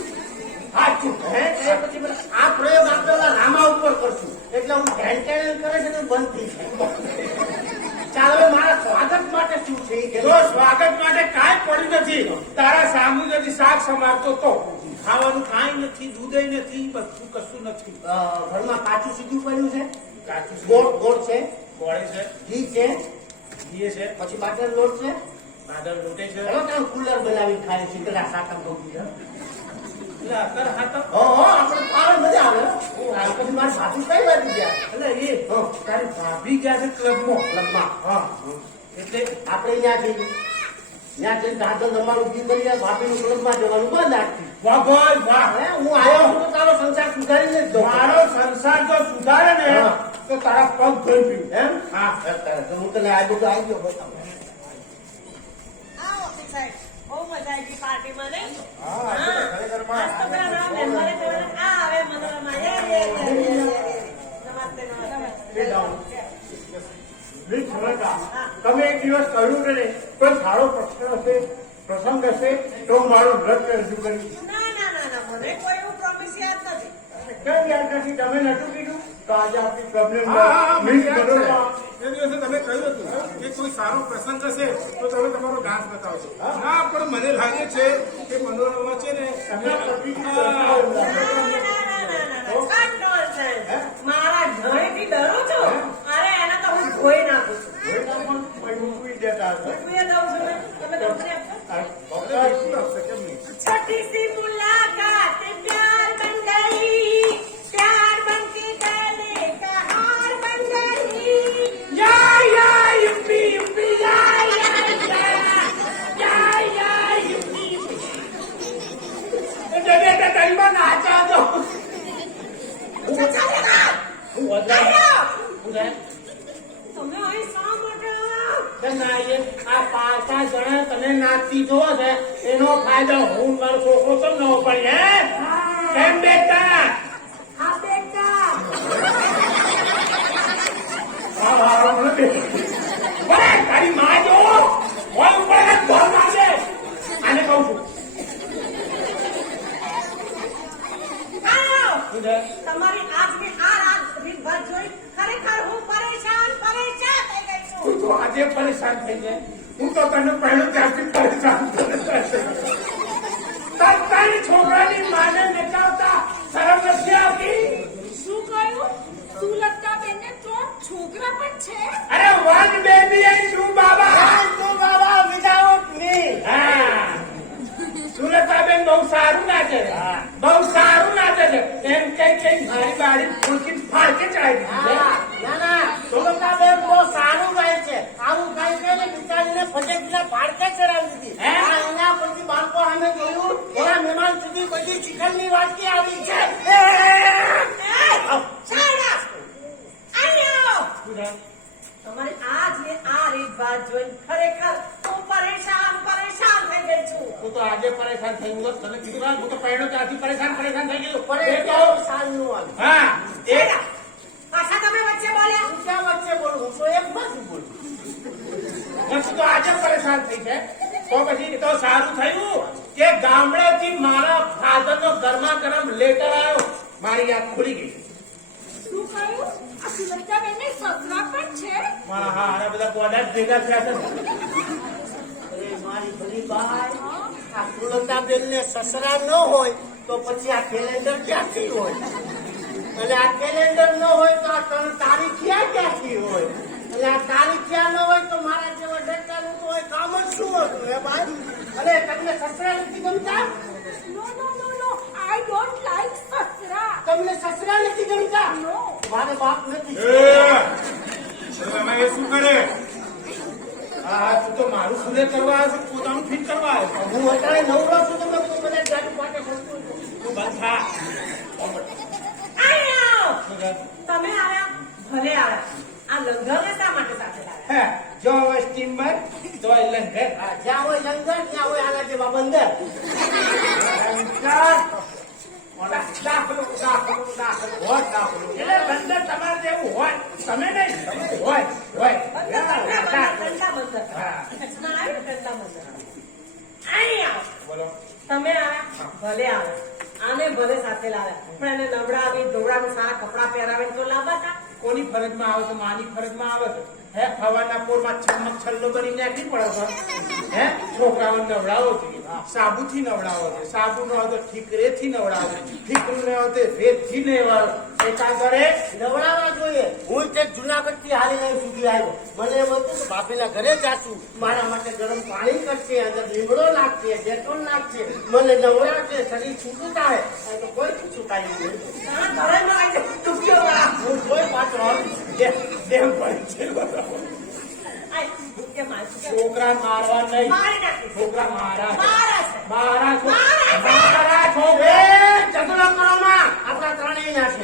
સાચું. હે એ પછી આ પ્રયોગ આપણે ઓલા રામા ઉપર કરશું એટલે હું ટેન્શન કરે છે ને બંધ થઈ જાય. ચાલ હવે મારા સ્વાગત માટે શું છે એ જો સ્વાગત માટે કાંઈ પડ્યું નથી. તારા સામુ નથી શાક સમારતો તો ખાવાનું કાંઈ નથી, દૂધ નથી, બધું કશું નથી. ઘરમાં કાચું સીધું પડ્યું છે, કાચું ગોળ ગોળ છે, ગોળે છે, ઘી છે, ઘીએ છે, પછી બાજર લોટ છે. બાદળ લૂંટે છે. ચલો ત્યાં કુલર બનાવી ખાય શીતળા સાકમ ભોગવી છે. એટલે અત્યારે હા તો આપણે ખાવા મજા આવે. હાલ પછી મારી સાસુ કઈ બાજુ ગયા? એટલે એ તારી ભાભી ગયા છે ક્લબમાં. ક્લબમાં. હા, એટલે આપણે ત્યાં જઈને દાદા તમારું ઉભી કરી ભાભીનું ક્લબમાં જવાનું બંધ રાખતી. વાહ ભાઈ વાહ. હે, હું આવ્યો છું તો તારો સંસાર સુધારીને જ જાઉં. મારો સંસાર જો સુધારે ને હા. તો તારા પગ ધોઈ પીવું. એમ? હા. તો હું તને આ બધું આવી ગયો બતાવું. આવો સાહેબ, બહુ મજા આવી ગઈ પાર્ટીમાં નહીં? હા, આજે તો ખરેખર માં આજ તો પેલા નવા મહેમાને કહેવાના, આ આવે મધુરામાં. નમસ્તે, એ જાઓ. નમસ્તે. પ્લીઝ સમજતા. તમે એક દિવસ કહ્યું કે નહીં, કોઈ સારો પ્રસંગ હશે તો હું મારું વ્રત રજૂ કરીશ. ના, ના, ના, ના, મને કોઈ એવું પ્રોમિસ યાદ નથી. કેમ યાદ નથી? તમે નતું કીધું તો આજે આપણી પ્રોબ્લેમ હા, હા, હા, મને યાદ છે. એ દિવસે તમે કહ્યું હતું કે કોઈ સારો પ્રસંગ હશે તો તમે તમારો ડાન્સ બતાવશો. ના, પણ મને લાગે છે કે મનોરમા છે ને ના, ના, ના, ના, what nonsense. મારા ધણીથી ડરું છો? અરે એને તો હું ધોઈ નાખું છું. મૂકવી દેતા હતા. હું એ દઉં છું ને, તમે કંપની આપશો? બિલકુલ આવશે, કેમ નહીં? छोटी सी मुलाकात प्यार बन गई, प्यार बन के गले का हार बन गई. યા યુપી યુપી યા યુપી યુપી. તારીમાં નાચા તો હું વધારે તમે અહીં શા માટે આવ્યા? ના એ આ 5 જણા તને નાચતી જોવો છે એનો ફાયદો હું મારો છોકરો તો ન પડે. હે કેમ બેટા? હા બેટા, તારી માં જો હોય ઉપર ઘર મારશે. આને કહું છું આવો. શું છે? તમારી આજની આ રાત રીતભાત જોઈ ખરેખર હું પરેશાન થઈ ગઈ છું. તું તો આજે પરેશાન થઈ જાય. હું તો તને પહેલું ત્યારથી પરેશાન તારી છોકરાની માને નચાવતા શરમ નથી આવતી? શું કહ્યું? તું બારી બારી ફૂલકી ફાળકે ચડાવી દીધી છે. હા, ના ના સુગંધાબેન બહુ સારું ગાય છે. આવું ગાય છે ને બિચારીને ફટેકના ફાડકે ચડાવી દીધી. હે? આ એના પછી બાળકો અમે જોયું થોડા મહેમાન સુધી બધી ચિકનની વાટકી આવી છે. તમારી આજ ને આ રીત વાત જોઈને ખરેખર હું પરેશાન થઈ ગઈ છું. હું તો આજે પરેશાન થઈ ગયો. તને કીધું ના, હું તો પહેલો ત્યાંથી પરેશાન થઈ ગયો. પણ એ એ તો તો સાલનું આવ્યું. હા એ પાછા તમે વચ્ચે બોલ્યા. હું ક્યાં વચ્ચે બોલું? હું તો એક બાજુ બોલું. પછી તો આજે પરેશાન થઈ છે. તો પછી તો સારું થયું કે ગામડેથી મારા ફાધરનો ગરમા ગરમ લેટર આવ્યો. મારી યાદ ખુલી ગઈ. શું કહ્યું? આ સુલક્ષાબેનને સસરા પણ છે? મારા હા આ બધા ગોડા જ ભેગા થયા છે. અરે મારી ભલી બાઈ, આ સુલતાબેનને સસરા ન હોય તો પછી આ કેલેન્ડર ક્યાંથી હોય? અને આ કેલેન્ડર ન હોય તો આ તારીખિયા ક્યાંથી હોય? અને આ તારીખિયા ન હોય તો મારા જેવા ડેટાનું તો હોય કામ જ શું હતું હે ભાઈ? અરે તમને સસરા નથી ગમતા? નો નો નો નો આઈ ડોન્ટ લાઈક સસરા. તમને સસરા નથી ગમતા? નો. મારે બાપ નથી. એમાં એ શું કરે? હા તું તો મારું સુલે કરવા આવ્યો છે, પોતાનું ફિટ કરવા આવ્યો. હું અત્યારે નવરો છું તો મેં કોઈ બધા ગાડી માટે ફરતું છું. તું બંધ થા. તમે આવ્યા ભલે આવ્યા. આ લંગરને શા માટે સાથે લાવ્યા? હે જો હવે સ્ટીમર તો એ લંગર. હા, જ્યાં હોય લંગર ત્યાં હોય આના જેવા બંદર. દાખલો હોય દાખલો. એટલે લંગર તમારે જેવું હોય. તમે નહીં હોય હોય. ઠંડા બંદર. હા. ના આવ્યું ને ઠંડા બંદર. અહીં આવો. બોલો. તમે આવ્યા ભલે આવ્યા. આને ભલે સાથે લાવ્યા પણ એને નવડાવી ધોવડાવી સારા કપડા પહેરાવીને તો લાવવા હતા. કોની ફરજમાં આવે તો માની ફરજમાં આવે તો હે હવાના પોરમાં છમક છલ્લો કરી નાખી પડે છે. હે છોકરાઓ નવડાવો જોઈએ, સાબુથી નવડાવો છે, સાબુ ન હોય તો ઠીકરેથી નવડાવો, ઠીકરું ન હોય તો રેતથી નવડાવો. એકાંતરે નવડાવવા જોઈએ. હું તે જુનાગઢ થી હાલીને અહીં સુધી આવ્યો. મને એમ હતું કે બાપીના ઘરે જાશું, મારા માટે ગરમ પાણી કરશે, અંદર લીમડો નાખશે, ડેટોલ નાખશે, મને નવડાવશે, શરીર છૂટું થાય. આ તો કોઈ છૂટું કાઢ્યું નહીં. હા, ઘરમાં આવી જાય. ટૂંકીઓ વાળા. હું કોઈ પાછો આવી. દેવ પડી છે બરાબર. આય, ટૂંકે મારશું કે? છોકરા મારવા નહીં, મારી નાખીશ. છોકરા મારા છે. મારા છે. મારા છો- મારા છે. મારા એ છોકરા. ઝઘડો કરો માં, આપણા ત્રણેયના છે.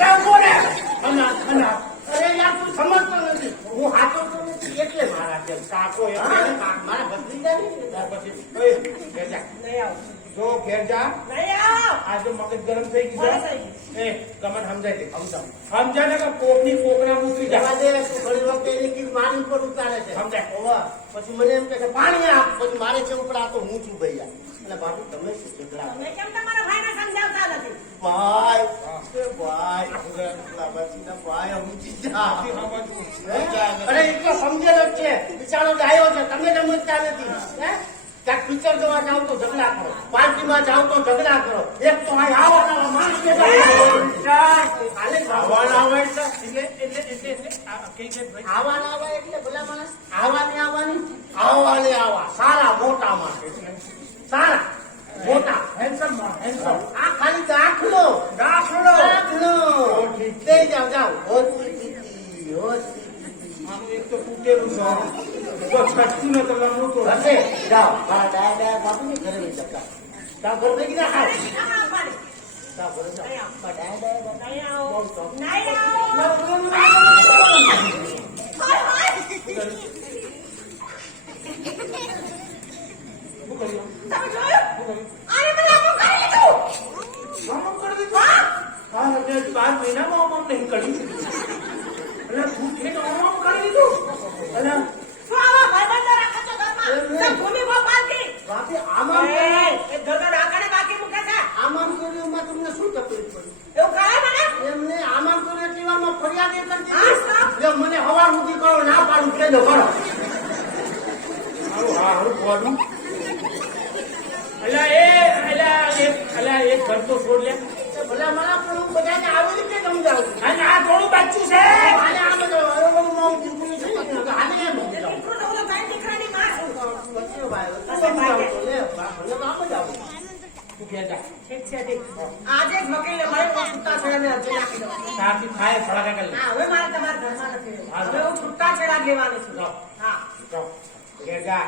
અરે ઉભો રહે. અનાથ, અનાથ. અરે યાર તું સમજતો નથી. હું હાથો તો નથી એટલે મારા છે. કાકો હા, એટલે મારા ભત્રીજા નહીં. ત્યાર પછી ઓય, ઘેર જા. નહીં આવું. જો ઘેર જા. નહીં આવો. આજે મગજ ગરમ થઈ ગયું બસ છે. થઈ ગયું. એ ગમન સમજાય દે. સમજાય ને કે કોકની કોકના ઉતરી જવા જા. દે, તું ઘણી વખતે એની કીધ મારી ઉપર ઉતારે છે. સમજાય. હોવા. પછી મને એમ કહે છે પાણી આપ. પછી મારે છે ઉપર આ તો હું છું ભૈયા. અને બાપુ તમે શું ઝઘડા તમે કેમ તમારા ભાઈને સમજાવતા નથી? ભાઈ એ ભાઈ પેલા બચીના ભાઈ સમજી જા. હે? અરે એ તો સમજેલો જ છે. બિચારો ડાયો છે. તમે સમજતા નથી. હે? ક્યાંક પિક્ચર જોવા જાવ તો ઝઘડા કરો, પાર્ટીમાં જાવ તો ઝઘડા કરો. એક તો અહીં આવો માણસ હાલે આવવાના આવે એટલે આ કઈ છે ભાઈ? આવવાના આવે એટલે ભલા માણસ આવવાની આવવાની આવવાને આવા સારા મોટા માટે સારા મોટા હેન્ડસમ માં, હેન્ડસમ. આ ખાલી દાખલો દાખલો. દાખલો ઓ, ઠીક. તે જાઓ હોસ્પિટલ આનું એક તો તૂટેલું છે. જો છટકું ને તો લંબુ તો હશે જાઓ મારા ડાયા બાપુની ઘરે લઈ જતા તા ઘર ભેગી ના ખાવ નહીં આવવાની. તા ઘરે જાઓ મારા ડાયા બાપુ નહીં આવો. બહુ શોખ. નહીં આવો. હાય હાય. શું કર્યું? તમે જોયું? શું કર્યું? આને મને આમ કરી લીધું. આમ કરી દીધું? હા, એટલે 12 મહિનામાં આમ નહીં કર્યું. એટલે તું છે તો આમ કરી દીધું. એટલે શું આવા ભાઈબંધો રાખો છો ઘરમાં? સબ ભૂમિ ગોપાલજી. બાપી આમાં એ ઘરમાં ડાકણે બાકી મૂકે છે. આમાં કર્યુંમાં તમને શું તકલીફ પડી એવું કરાય મને? એમને આમાં કર્યું એટલી વારમાં ફરિયાદ એ કરતી હા, સાહેબ. એટલે મને હવાર સુધી કરો ના પાડું કે દો કરો હારું બોલું. અલા એ ઘર તો છોડ લે. ભલા મને પણ હું બધાને આવી રીતે સમજાવું અને આ થોડું બચ્ચું છે. આને આ બધો અરે મારું દીકરું છે ને આને એમ સમજાવું દીકરો તો ઓલો ભાઈ દીકરાની માં છું. વચ્ચે ભાઈ સમજાવું તો લે ભલે તો આમ જ આવું તું ઘેર જા. ઠીક છે ઠીક. આજે જ વકીલને મળે તો છૂટાછેડાને અરજી નાખી દઉં. તારથી થાય ફળાકા કરી લે. હા, હવે મારે તમારા ઘરમાં નથી રહેવું. હવે હું છૂટાછેડા જ લેવાની છું. જાઓ. હા જાઓ. ઘેર જા.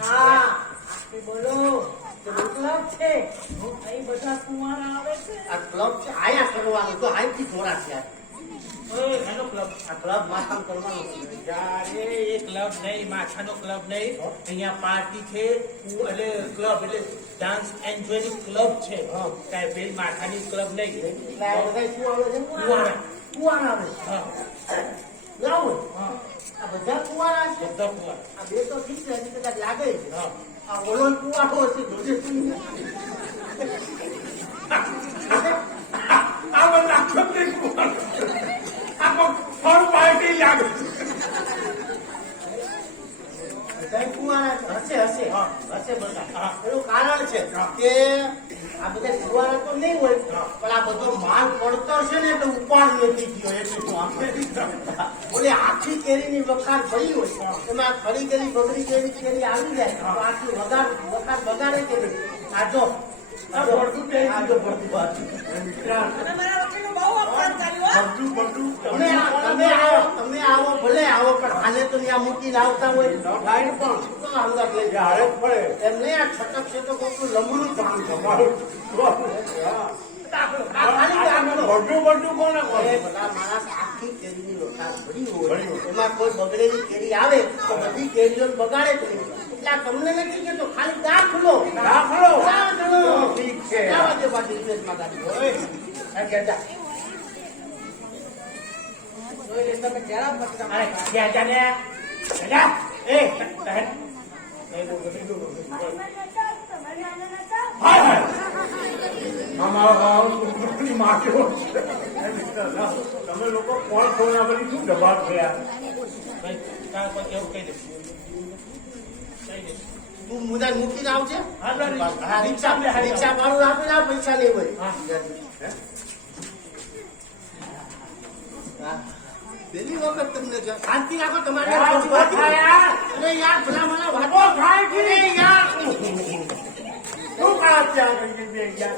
હા આપી બોલો. ક્લબ છે અહીં બધા કુંવારા આવે છે. આ ક્લબ છે આયા કરવાનું તો અહીંથી જોડા છે ઓય, એનો ક્લબ. આ ક્લબ માથામ કરવાનું છે. યારે એ ક્લબ નહીં, માછાનો ક્લબ નહીં. અહીંયા પાર્ટી છે. એટલે ક્લબ એટલે ડાન્સ એન્જોયની ક્લબ છે. કાંઈ પેલી માથાની ક્લબ નહીં. એટલે આ બધા શું આવે છે કુંવારા. કુંવારા આવે હા, બરાબર હા. આ બધા કુંવારા છે બધા કુંવારા. આ બે તો ઠીક છે હજી કદાચ લાગે છે હા. આ ઓલો કુંવારો હશે જોજે તું. આ બધા આખો કુંવારો. આખો ફળ પાર્ટી લાગે. બધા કુંવારા છે. હશે હશે હા. હશે બધા હા. એનું કારણ છે હા. કે આ બધા કુંવારા તો નહીં હોય પણ આ બધો માલ પડતો છે ને એટલે ઉપાડ નથી ગયો એટલે શું આપણે ઓલી આખી કેરીની વખાર પડી હોય એમાં ખડી કેરી બગડી કેરી કેરી આવી જાય તો આખી વખાર બગાડે કે નહીં આ જો આ પડતું પહેરી દીધો પડતું વાત અને મારા વકીલનું બહુ અપમાન ચાલ્યું હો. તમે આવો ભલે આવો પણ આને તો ત્યાં મૂકીને આવતા હોય ગાઈડ પણ તો અંદર લઈ જાય પડે એમને આ છટક છે તો કોઈ લંબડું પાણી તમારું આખી કેરીની વખાર ભરી હોય એમાં કોઈ બગડેલી કેરી આવે તો બધી કેરીઓ બગાડે જ નહીં એટલે આ તમને નથી કેતો ખાલી દાખલો ઠીક છે આવા દે બાજુ વિદેશમાં ગાડી હોય આ કહેતા જોઈ લેશો કે જરા પછી અરે, તમારે ઘેર જા ને. ઘેર જા. એ, બહેન. હાય, હાય. તમે લોકો કોણ કોણ આ બધી શું દબાણ થયા ભાઈ, તારા પર એવું કહી દે. કહી દે. તું મુદા મૂકીને આવજે હા, લો, હા રિક્ષા ભાડું આપીને આ પૈસા નહીં હોય હા. હા. પહેલી વખત તમને શાંતિ રાખો તમારે યાર, ઉભા થા યાર. અરે યાર ભલા મને વાતો થાય કે યાર શું વાત ત્યાં કરી બે યાર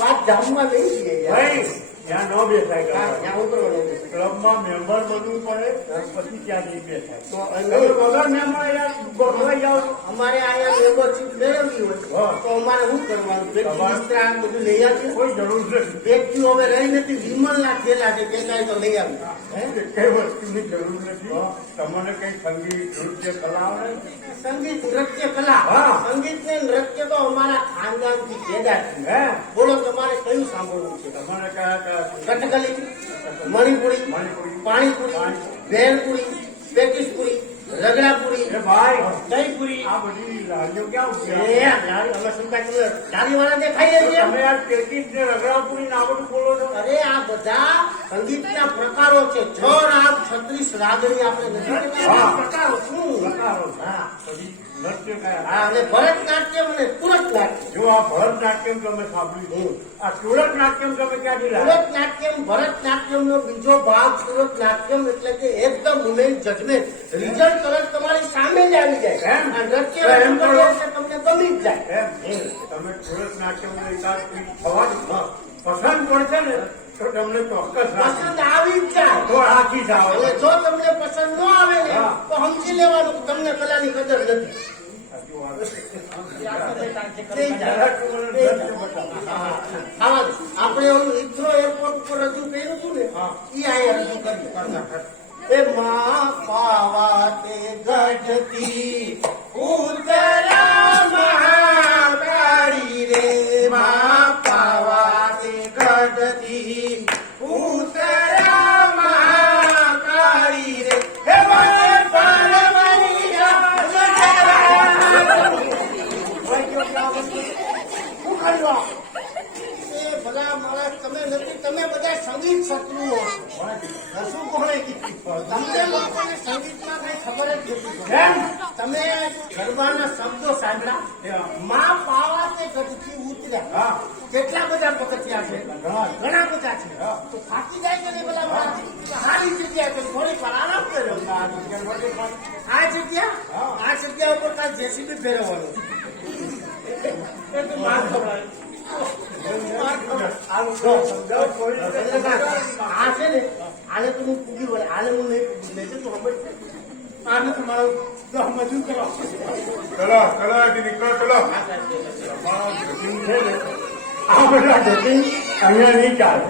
વાત જામમાં નહીં છે યાર ભાઈ ત્યાં ન બેસાય હા, ક્લબમાં. ત્યાં ઉતરવાનું ક્લબમાં મેમ્બર બનવું પડે પછી ત્યાં નહીં બેસાય તો તમે વગર મેમ્બર યાર ગોઠવાઈ જાઓ છો. અમારે અહીંયા મેમ્બરશીપ મેળવવી હોય હા. તો અમારે શું કરવાનું તમારે- મિસ્ત્રા બધું લઈ આવીએ કોઈ જરૂર નથી વ્યક્તિઓ હવે રહી નથી વિમલના થેલા છે તે કાંઈ તો લઈ આવી કઈ વસ્તુની જરૂર નથી તમને કઈ સંગીત નૃત્ય કલા આવડે સંગીત નૃત્ય કલા હા. સંગીત ને નૃત્ય તો અમારા ખાનદાનથી પેદા છે હે બોલો તમારે કયું સાંભળવું છે તમને કયા કયા કથકલી મણિપુરી મણિપુરી, પાણીપુરી પાણીપુરી, ભેળપુરી પેટીસપુરી રગડાપુરી એ ભાઈ દહીંપુરી આ બધી લાડીઓ ક્યાં એ ઉભી લારી અમે શું કાંઈ તમે લારીવાળા દેખાઈએ છીએ તમે આ પેટીસ ને રગડાપુરી ને આ બધું બોલો છો અરે આ બધા સંગીતના પ્રકારો છે 6 રાગ 36 રાગની આપણે નથી કહેતા? હા. પ્રકારો શું પ્રકારો છે. હા પછી નૃત્ય કયા હા અને ભરતનાટ્યમ અને તુરત નાટ્યમ જો આ ભરતનાટ્યમ તમે સાંભળ્યું આ સુરત નાટ્યમ તમે ક્યાંથી લાવ્યા સુરત નાટ્યમ ભરતનાટ્યમ નો બીજો ભાગ સુરત નાટ્યમ એટલે કે એકદમ મુમેન્ટ જજમેન્ટ રિઝલ્ટ તરત તમારી સામે જ આવી જાય એમ? આ નૃત્ય તો એમ રજૂ કરો. કરો એટલે તમને ગમી જ જાય એમ તમે સુરત નાટ્યમ એકાદ થવાની પસંદ પડશે ને તો તમને ચોક્કસ રાખી પસંદ આવી જ જાય તો રાખી જાઓ અને જો તમને પસંદ ન આવે ને હા. તો સમજી લેવાનું કે તમને કલાની કદર નથી સાચી વાત. થઈ જાય. નૃત્ય બતાવો. આવા જ. આપણે ઓલું હિથ્રો એરપોર્ટ ઉપર રજૂ કર્યું હતું ને હા. ઈ અહીંયા રજૂ કર્યું એ માં પાવા તે ગઢતી ઉતરા મહાકાળી રે માં પાવા તે ગઢતી ઉતરા મહાકાળી રે હે મને પારવરિયા શું કર્યું એ ભલા માણસ તમે નથી તમે બધા સંગીત શત્રુઓ છો શું કોણે કીધું તમને લોકોને સંગીતમાં કઈ ખબર જ નથી કેમ? તમે ગરબાના શબ્દો સાંભળ્યા માં પાવા તે ગઢથી ઉતર્યા હા. કેટલા બધા પગથિયા છે ઘણા બધા છે તો થાકી જાય કે નહીં ભલા માણસ સારી જગ્યા છે થોડીક વાર આરામ કર્યો આ જગ્યા ઉપર કાલ જેસીબી ફેરવવાનું એ તો માર ખવડાવે. આ છે ને આને તો હું પૂગી વળે આને હું નહીં પૂગી લેજે તો ખબર છે આને તમારો મજૂર કરો. ચલો ચલો અહીંથી નીકળો ચલો આ બધા જતી અહીંયા નહીં ચાલે.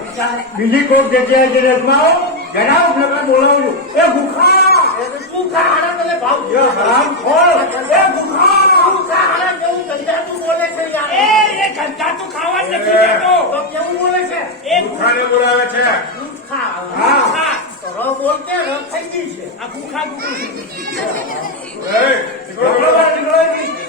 બીજી કોઈક જગ્યાએ જઈને અજમાવો, જણાવો નકર બોલાવજો. એ ભૂખા તું ખાડા તને ભાવ એ હરામખોર! એ ભૂખા! તું ખાડા કેવું ગંજાતું બોલે છે યાર એ ગંદા તો ખાવા જ નથી દેતો. તો કેવું બોલે છે મૂર્ખાને બોલાવે છે દૂધ ખા હા, તો ર બોલતે ર થઈ ગઈ છે આ ભૂખા એ નીકળો નીકળો બહાર, નીકળો અહીંથી.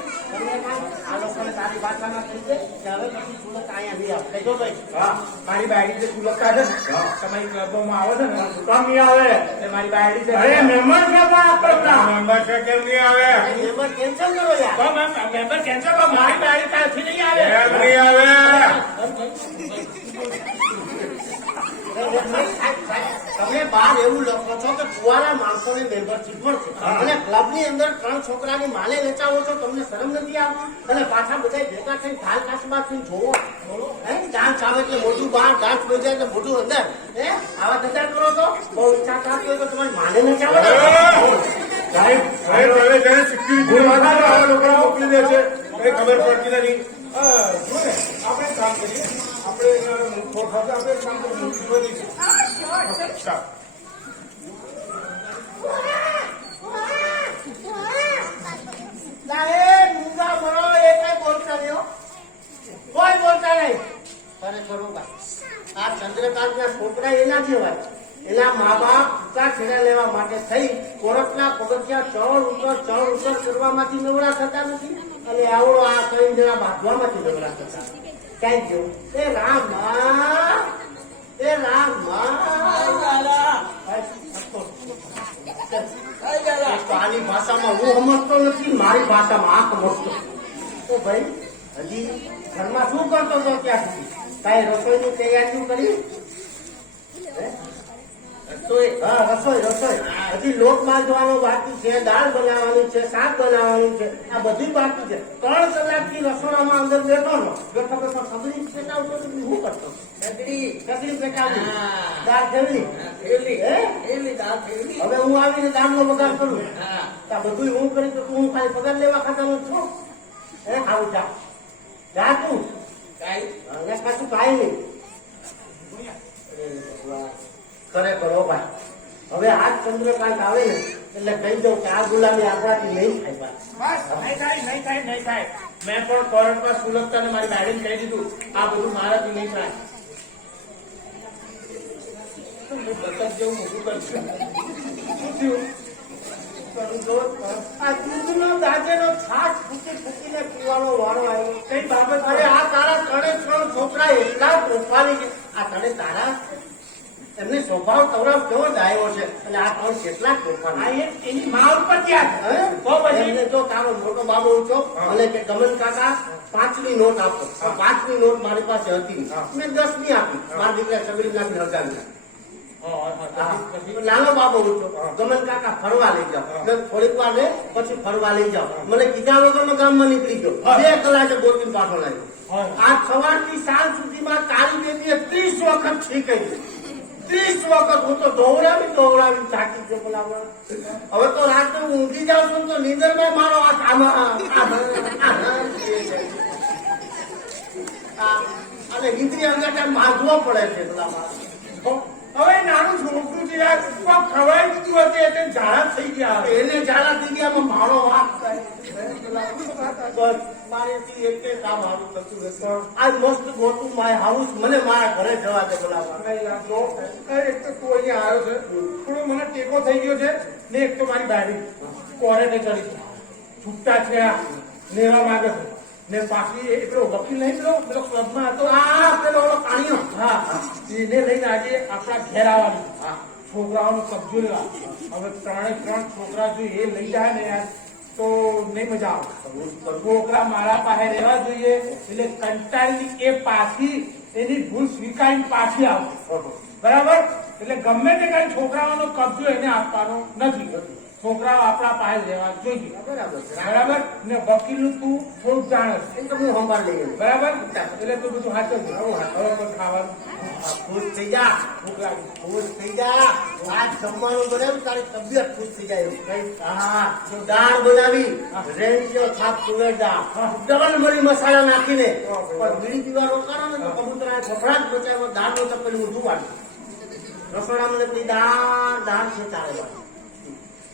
આ લોકોને તારી ભાષામાં કહી દે કે હવે પછી સુરત અહીંયા નહીં આવે કહેજો ભાઈ હા, મારી બાયડી જે સુલક્ષા છે ને, તમારી ક્લબોમાં આવે છે ને, કામ નહીં આવે. એ મારી બાયડી છે. અરે મહેમાન છે પણ આપણા. મેમ્બર છે કેમ નહીં આવે એમાં કેન્સલ કરો યાર તો મેમ્બર કેન્સલ કરો. મારી બાયડી ત્યાંથી નહીં આવે. કેમ નહીં આવે તમે બહાર એવું લખો છો કે કુવારા માણસોને મેમ્બરશીપ મળશે અને ક્લબની અંદર 3 છોકરાની માલે વેચાવો છો તમને શરમ નથી આવતી અને પાછા બધા ભેગા થઈને ઢાલ કાચમાં થઈને જોવો હે ડાન્સ આવે એટલે મોઢું બહાર ડાન્સ થઈ જાય એટલે મોઢું અંદર હે આવા ધંધા કરો છો બહુ ઈચ્છા થતી હોય તો તમારી માલે વેચાવો ને. સાહેબ, હવે તમે જ્યારે સિક્યુરિટી આવા લોકો મોકલી દે છે કઈ ખબર પડતી નથી જો ને આપણે એક કામ કરીએ આપણે મૂર્ખો ખાતે આપણે એક કામ કરીએ મૂર્ખો દઈશું ચાલ સાહેબ મૂંગા મરો એ કઈ બોલતા રહ્યો કોઈ બોલતા નહીં ખરેખર ભાઈ આ ચંદ્રકાંતના છોકરા એના જેવા એના મા બાપ પિતા છેડા લેવા માટે થઈ કોરટના પગથિયા ચળ ઉતર કરવામાંથી નવરા થતા નથી અને આવડો આ 3 જણા બાંધવામાંથી નવરા થતા કઈ ગયો એ રામ તો આની ભાષામાં હું સમજતો નથી મારી ભાષામાં આ સમજતો તો ભાઈ હજી ઘરમાં શું કરતો હતો ત્યાં સુધી કાંઈ રસોઈની તૈયારીઓ કરી રસોઈ હજી લોટ બાંધવાનો બાકી છે દાળ બનાવવાની છે શાક બનાવવાનું છે આ બધું બાકી છે 3 કલાકથી રસોડામાં અંદર બેઠો સગડી પેટાવતો શું કરતો સગડી પેટાવતી દાળ થેવલી હવે હું આવીને દાળનો બગાડ કરું આ બધું હું કરી તો હું ખાલી પગાર લેવા ખાતાનો છું હે આવું જા તું પાછું કાંઈ નહીં ખરેખર ભાઈ હવે આ ચંદ્રકાંત આવે ને એટલે કહી દઉં કે આ ગુલામી આપણાથી નહીં થાય બસ, નહીં થાય, નહીં થાય, નહીં થાય. મેં પણ કોર્ટમાં સુલક્ષાને મારી બાયડીને કહી દીધું આ બધું મારાથી નહીં થાય. તો મેં બતક જેવું મોટું કરશું. શું થયું? આ દૂધનો દાજેનો છાશ ફૂટીને પીવાનો વારો આવ્યો કઈ બાબત? અરે આ તારા 3 છોકરા એટલા તોફાની છે આ તારા એમને સ્વભાવ તવરાવ કેવો ડાયો છે અને આ 3 કેટલા તોફાની એની મા ઉપર ત્યાં હે? તો પછી એમને જો તારો મોટો બાબો ઊંચો અને કે ગમન કાકા 5ની નોટ આપો 5ની નોટ મારી પાસે હતી મેં 10ની આપી મારા દીકરા સગડી નાખી હજારની નાનો બાબો ઊંચો ગમન કાકા ફરવા લઈ જાઓ થોડીક વાર લે પછી ફરવા લઈ જાઓ મને કીધા વગર ગામમાં નીકળી ગયો 2 કલાકે ગોતીને પાછો લાગ્યો આ સવારથી સાંજ સુધીમાં તારી બેટીએ 30 વખત છીકાઈ 30 વખત હું તો દોવડાવી થાકી ગયો બોલાવવા હવે તો રાત્રે હું ઊંઘી જાઉં છું તો નીંદરમાં મારો હાથ અને નીંદરી અંગઠા બાંધવો પડે છે પેલા હવે નાનું છોકરું છે યાર કોક ખવાઈ દીધું હતું એટલે ઝાડા થઈ ગયા હવે. એને ઝાડા થઈ ગયા મારો વાક થાય બસ મારેથી એક કામ હારું થતું નથી આજ મસ્ત ગોતું માય હાઉસ મને મારા ઘરે જવા દે બોલાવવા એક તો તું અહીંયા આવ્યો છે થોડો મને ટેકો થઈ ગયો છે ને એક તો મારી બાયડી કોરેટે ચડી છે છૂટા છે લેવા માંગે છે ને પાછી એ પેલો વકીલ નહીં પેલો ક્લબમાં હતો પેલો ઓલો કાણીઓ હા એને લઈને આજે આપણા ઘેર આવવાનું છોકરાઓનો કબજો લેવા હવે 3 છોકરા જો એ લઈ જાય ને યાર તો નહીં મજા આવે છોકરા મારા પાસે રહેવા જોઈએ એટલે કંટાળીની એ પાછી એની ભૂલ સ્વીકારીને પાછી આવશે બરાબર એટલે ગમે તે કઈ છોકરાઓનો કબજો એને આપવાનો નથી છોકરાઓ આપણા પાસે રહેવા જોઈએ. બરાબર છે. બરાબર ને વકીલનું તું થોડુંક જાણે છે. એ તો હું સંભાળ લઈએ. બરાબર એટલે તું બધું હાથો જ હવે પણ ખાવાનું ખુશ થઈ જા, ભૂખ લાગી. ખુશ થઈ જા. આજ જમવાનું બનાવ્યું તારી તબિયત ખુશ થઈ જાય એવું કઈ. હા, જો દાળ બનાવી રેંચીઓ થાપ તુવેર દાળ ડબલ મરી મસાલા નાખીને પણ બીડી પીવા રોકાણો ને તો કબૂતરા ફફડાટ બચાવ્યો દાળ નો તપેલું ઊંધું વાળ્યું. રસોડામાં પેલી દાળ છે તારે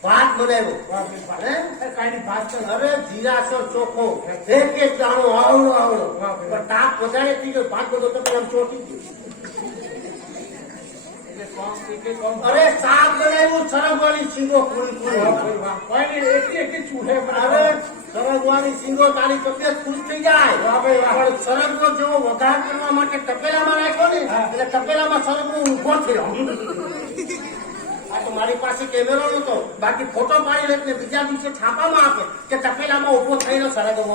ભાત બનાવ્યો હે? કાંઈ ભાત તો અરે જીરાસો ચોખ્ખો એક એક દાણો આવડો આવડો પણ તાપ વધારે થઈ ગયો ભાત બધો તો પેલા ચોટી ગયો. એટલે કોમ કે કોમ અરે શાક બનાવ્યું સરગવાની શીંગો પૂરી પૂરી. કોઈ એકલી ચૂહે અરે સરગવાની શીંગો તારી તબિયત ખુશ થઈ જાય. વાહ ભાઈ વાહ. પણ સરગવો જેવો વઘાર કરવા માટે તપેલામાં નાખ્યો ને એટલે તપેલામાં સરગવો ઊભો થયો. આ તો મારી પાસે કેમેરો નતો, બાકી ફોટો પાડી લઈને બીજા દિવસે છાપામાં આપે કે તપેલામાં ઉભો થયેલો સરગવો.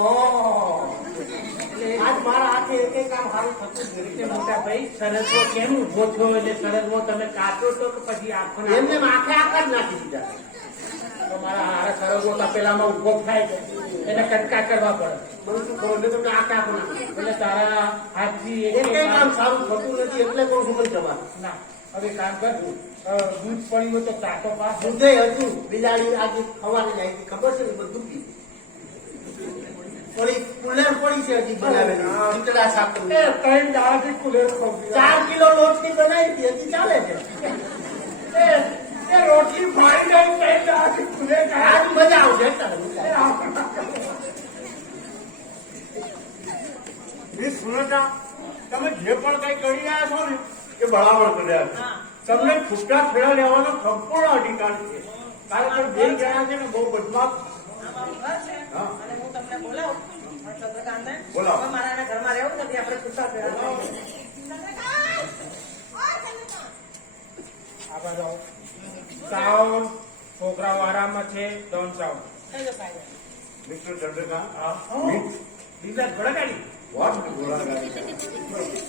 આજ મારા હાથે એક કામ સારું થતું જ નથી. એટલે મોટા ભાઈ સરગવો કેમ ઉભો થયો એટલે સરગવો તમે કાચો તો કે પછી આખો એમને આખે આખા જ નાખી દીધા. તો મારા હારા સરગવો તપેલામાં ઉભો થાય છે એને કટકા કરવા પડે મને શું ખબર નહીં તમને આખે આખું નાખી. એટલે તારા હાથથી એક કામ સારું થતું નથી એટલે કહું છું ભાઈ તમારે. ના હવે કામ કર દૂધ પડ્યું હોય તો ચાટો પાસ દૂધે હતું બિલાડી આજે ખવાની જાય છે ખબર છે ને બધું પી. થોડી કુલર પડી છે હજી બનાવેલી ચીતડા શાક એ ત્રણ દાડાથી કુલેર ખોટી 4 કિલો લોટની બનાવી હતી હજી ચાલે છે. એ રોટલી ફાડી જાય ત્રણ દાડાથી કુલેર આજ મજા આવશે તારે. મિસ સુનતા, તમે જે પણ કઈ કરી રહ્યા છો ને એ બરાબર કર્યા છે. તમને છૂટા છેડા લેવાનો સંપૂર્ણ અધિકાર છે. કારણ કે બે જણા છે ને બહુ બદમાશ. હા. અને હું તમને બોલાવું ચંદ્રકાંતને બોલાવો. હવે મારા એના ઘરમાં રહેવું નથી આપણે છૂટા છેડા આભાર રહો સાઉન્ડ છોકરાઓ આરામમાં છે ડોન સાઉન્ડ થઈ જશે મિસ્ટર ચંદ્રકાંત, મિસ બીજા ઘોડા ગાડી વાત ગોળાગાડી.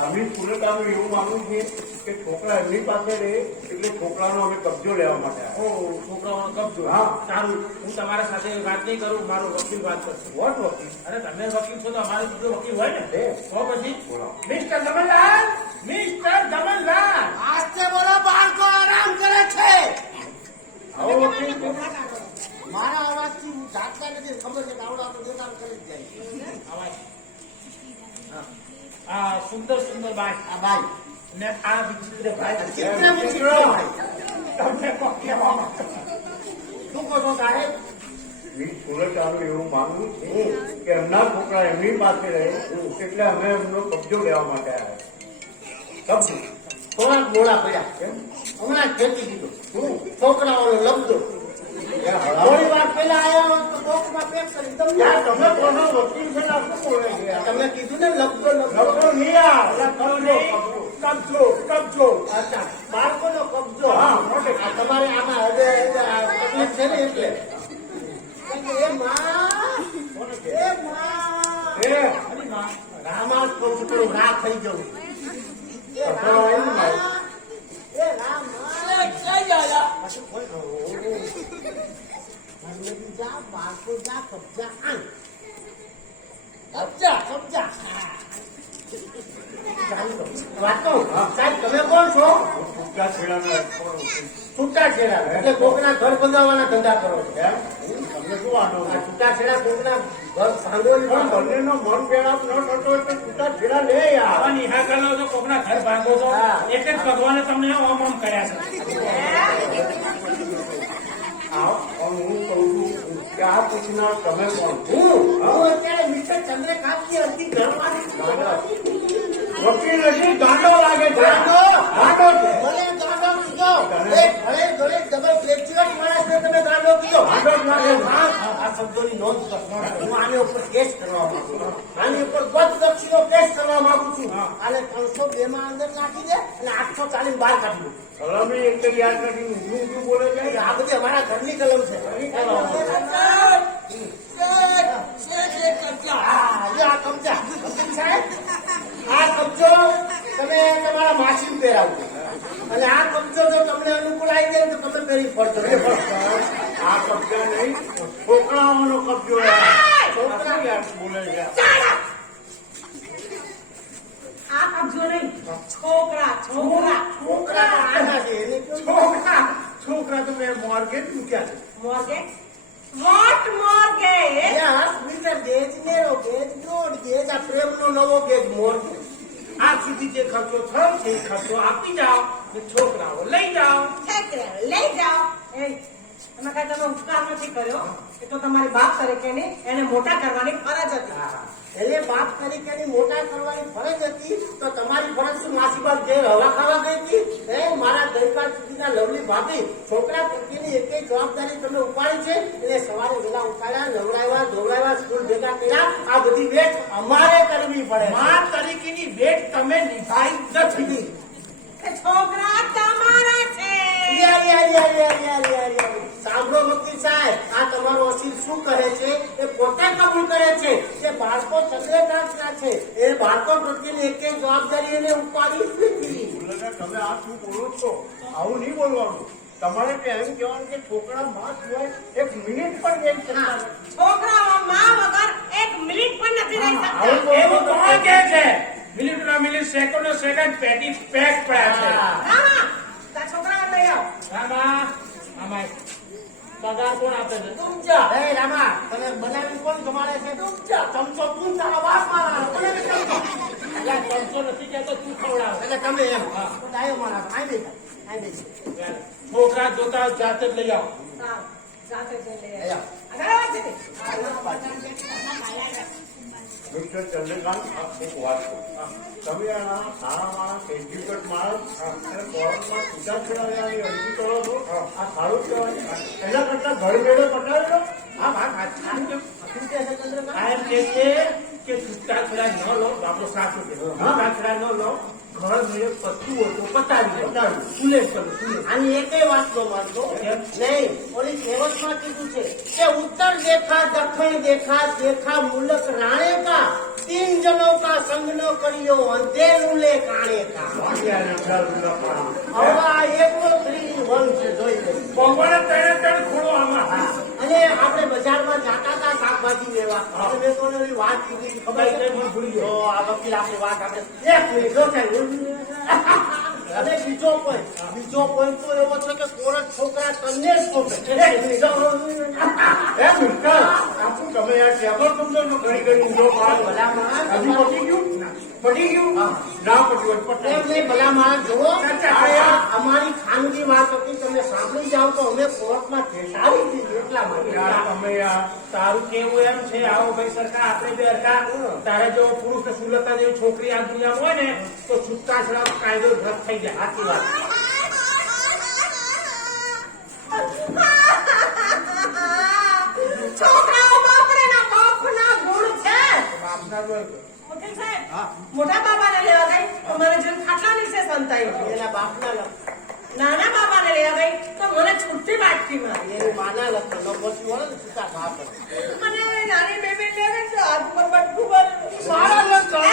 આમી સુરતાનું એવું માનવું છે કે છોકરા એમની પાસે રહે એટલે છોકરાનો અમે કબજો લેવા માટે આવ્યા. ઓ છોકરાઓનો કબજો હા. સારું હું તમારા સાથે વાત નહીં કરું મારો વકીલ વાત કરશે વોટ વકીલ? અરે તમે વકીલ છો તો અમારો બીજો વકીલ હોય ને હે. તો પછી બોલાવો. મિસ્ટર દમનલાલ આજથી બોલો બાળકો આરામ કરે છે. આવો વકીલ તો. મારા અવાજથી હું જાગતા નથી ખબર છે કે આવડો આપણો દેખાવ કરી જ જાય. આ સુંદર સુંદર બાઈ આ ભાઈ ને આ વિચિત્ર ભાઈ ચિત્ર વિચિત્ર ભાઈ. તમને કોણ કહેવા માંગો? શું કહો છો સાહેબ? મિસ સુરતાનું એવું માનવું છે કે એમના છોકરા એમની પાસે રહે એટલે અમે એમનો કબજો લેવા માટે આવ્યા. કબજો થોડાક મોડા પડ્યા કેમ? હમણાં જ ફેંકી દીધો છોકરાઓનો લબડો. ત્યાં હરામ. થોડી વાર પહેલા આવ્યો તો બોક્સમાં પેક કરી તમને ત્યાં તમે કોનો વકીલ છે ને આ શું બોલે છે? તમે કીધું ને લબડો કબજો લબડો. નહીં આ. એટલે કરો નહીં. કબજો કબજો. અચ્છા બાળકોનો કબજો. હા, આ તમારે આમાં હવે તકલીફ છે ને એટલે એ માં એ માં એ રામાસ કહું છું થોડું રાહ થઈ જવું. એ કપડો આવ્યો ને મારો. રામા, એ રામા. પાછું કોઈ જા બાળકો જા કબજા આણ. કબજા હા. ચાલુ કરો. વાત કહું સાહેબ તમે કોણ છો? છૂટા છેડાનો expert વકીલ. છૂટા છેડા એટલે કોકના ઘર બંધાવવાના ધંધા કરો છો. એમ? તમને શું વાંધો આ છે? છૂટા છેડા કોકના ઘર ભાંગોળી પણ પણ બંનેનો મન ભેળાપ ન થતો એટલે છૂટા છેડા લે યાર. આવા નિહાળ કરો છો કોકના ઘર ભાગો છો હા. એટલે જ ભગવાને તમને ઓમ ઓમ કર્યા છે હું કહું છું કે આ પૂછનાર તમે કોણ? હું અત્યારે મિસ્ટર ચંદ્રકાંતની અરજી ઘરમાંથી વકીલ નથી, ગાંડો લાગે છે. ગાંડો? ગાંડો છે. મને ગાંડો કીધો. એક ભલે ગણે ડબલ ગ્રેજ્યુએટ માણસને તમે ગાંડો કીધો. ગાંડો જ લાગે છે. આ શબ્દોની નોંધ કર. હું આની ઉપર કેસ કરવા માંગુ છું. આની ઉપર બદનક્ષીનો કેસ કરવા માંગુ છું. આને 302 માં અંદર નાખી દે અને 840 બહાર કાઢી દો. કલમે એક તો યાદ નથી, ઊંધું ઊંધું બોલે છે. આ બધી અમારા ઘરની કલમ છે. આ કબજા. વકીલ સાહેબ, આ કબજો તમે તમારા માસી પહેરાવજો અને આ કબજો જો તમને અનુકૂળ આવી જાય તો તમે પહેરી ફરજો. નહીં, છોકરા છોકરા છોકરા આના છે એને કેવું? છોકરા તો મેં મોર્ગેજ મૂક્યા છે. Mortgage what mortgage yes mister gauge narrow gauge broad gauge આ પ્રેમનો નવો ગેજ મોર્ગેજ. આજ સુધી જે ખર્ચો થયો છે એ ખર્ચો આપી જાઓ ને છોકરાઓ લઈ જાઓ. લઈ જાઓ. એ એમાં કઈ તમે ઉપકાર નથી કર્યો, એ તો તમારી બાપ તરીકેની એને મોટા કરવાની ફરજ હતી. એને બાપ તરીકેની મોટા કરવાની ફરજ હતી તો તમારી ફરજ શું માસીબાદ ઘેર હવા ખાવા ગઈ હતી? મારા ગઈકાલ સુધીના લવલી ભાભી છોકરા પ્રત્યેની એકેય જવાબદારી તમે ઉપાડી છે? એને સવારે વહેલા ઉઠાડ્યા, નવડાવ્યા, ધોવડાવ્યા, સ્કૂલ ભેગા કર્યા. આ બધી વેઠ અમારે કરવી પડે છે. માં તરીકેની વેટ તમે નિભાઈ નથી. એ છોકરા તમારા છે. સાંભળો વકીલ સાહેબ, આ તમારો અસીલ શું કહે છે એ પોતે કબૂલ કરે છે કે બાળકો ચંદ્રકાંતના છે. એ બાળકો પ્રત્યેની એકેય જવાબદારી એને ઉપાડી જ નથી. બોલો, તમે આ શું બોલો છો? આવું નહીં બોલવાનું. તમારે કે એમ કહેવાનું કે છોકરા માં સિવાય એક મિનિટ પણ રહી શકતા નથી. છોકરાઓ માં વગર એક મિનિટ પણ નથી રહી શકતા. એવું કોણ કહે છે? મિનિટના મિનિટ, સેકન્ડનો સેકન્ડ પેટી પેક પડ્યા છે. રામા, તારા છોકરાઓ લઈ આવ. રામા, આમાં પગાર કોણ આપે છે? એ રામા, તમે બનાવી કોણ જમાડે છે? ચમચો તું તારા બાપ મારા મને બી ચમચો. એટલે ચમચો નથી કહેતો, તું ખવડાવ. એટલે તમે એમ ડાયો મારા આઈ બેસા. છોકરા જોતા જાતે જ લઈ આવો. સારું, જાતે જઈ લઈ લઈ આવ. આવ. આગળ આવ છે. મિસ્ટર ચંદ્રકાંત, એક વાત કહું. તમે આ સારા માણસ, એજ્યુકેટ માણસ અને કોર્ટમાં છૂટાછેડા લેવાની અરજી કરો છો, આ સારું કહેવાય. એના કરતા ઘર મેળો પટાવેલો. હા વાત સાચી છે. શું કહે છે ચંદ્રકાંત? આ એમ કહે છે કે છૂટાછેડા ન લો, તો આપણો સાચું કે છૂટાછેડા ન લો, ઘર મેળે પતું હોય તો પતાવી દો. સુલે કરો, સુલે. આની એકેય વાત નો માનતો નહીં. ઓલી કહેવતમાં કીધું છે કે ઉત્તર દેખા દક્ષિણ દેખા દેખા મુલક રાણે કા, 3 जनों का संग न करियो અંધેરું લે કાણે કા. હવે આ એકલો 3-1 છે જોઈ લે. ભગવાને ત્રણે ખોડો આમાં. અને આપણે બજારમાં જાતા હતા શાકભાજી લેવા, અને મેં તો ઓલી વાત કીધી હતી, ખબર છે? ભૂલી ગયો. તો આ વકીલ આપણી વાત આપણે એક મિનિટ જો સાહેબ. અને બીજો point તો એવો છે કે કોરટ છોકરા તને જ શોધે. એક મિનિટ જો. એમ મિસ્ટર, આપું તમે આ ટેબલ સમજો છો ઘડી ઘડી ઊંધો પાડો. ભલા માણસ, હજુ પતી ગયું? પતી ગયું? ના પત્યું હોય, એમ નહીં, ભલા માણસ જુઓ, આ અમારી ખાનગી વાત હતી, તમે સાંભળી જાઓ તો અમે કોર્ટમાં ઘેસાડી દીધી એટલા માટે. યાર, તમે યાર તારું કેવું એમ છે, આવો ભાઈ સરકાર, આપણે બે હરકા. તારે જો પુરુષ ને સુલતા જેવી છોકરી આ દુનિયામાં હોય ને તો છૂટાછેડા કાયદો રદ થઈ જાય. સાચી વાત. છોકરાઓમાં પણ એના બાપના ગુણ છે. બાપના જોઈ વકીલ સાહેબ, મોટા બાબાને લેવા ગઈ તો મને જોઈને ખાટલા નીચે સંતાઈ. એના બાપના નાના બાબાને લેવા ગઈ તો મને છૂટી વાટકી મારી. એની માના લખન ન પહોંચ્યું હોય ને સીધા બાપ. મને હવે નાની બેબી લેવે તો હાથ પર બટકું ભર્યું. મારા લખણ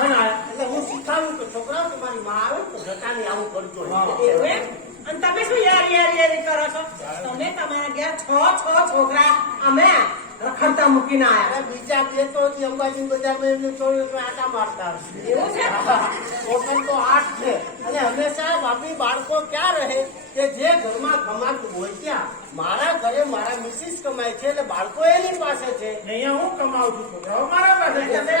છે ને આ. એટલે હું શીખાડું કે છોકરાઓ તમારી માં આવે તો જતાની આવું કરજો. એવું એમ? અને તમે શું યારી કરો છો? તમે તમારા ઘેર 6 છોકરા અમે રખડતા મૂકીને આયા. અરે બીજા બે તો અંબાજી બજારમાં એમને ચોરી આટા મારતા હશે. એવું છે? ટોટલ તો 8 છે. અને હંમેશા બાપી બાળકો ક્યાં રહે કે જે ઘરમાં કમાતું હોય ત્યાં. મારા ઘરે મારા મિસિસ કમાય છે એટલે બાળકો એની પાસે છે. અહીંયા હું કમાઉં છું, છોકરાઓ મારા પાસે છે. તમે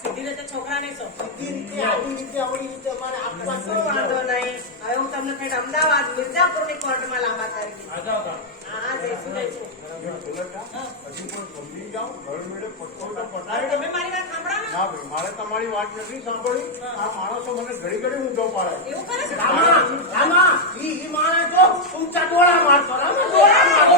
સીધી રીતે છોકરા નહીં છો. સીધી રીતે આવી રીતે અવળી રીતે અમારે આપવા કશો વાંધો નહીં. હવે હું તમને કઈક અમદાવાદ મિર્જાપુરની કોર્ટમાં લાંબા તારીખે. આ જાઓ તાર. હા જઈશું જઈશું. હજુ પણ સમજી જાઓ, ઘર મેળે પટકો તો પટાવી. તમે મારી વાત સાંભળો ને. ના ભાઈ, મારે તમારી વાત નથી સાંભળી. આ માણસો મને ઘડી ઘડી ઊંધો પાડે. એવું કરે છે? રામા ઈ માણસ જો ઊંચા ડોળા મારતો. રામા ડોળા મારતો.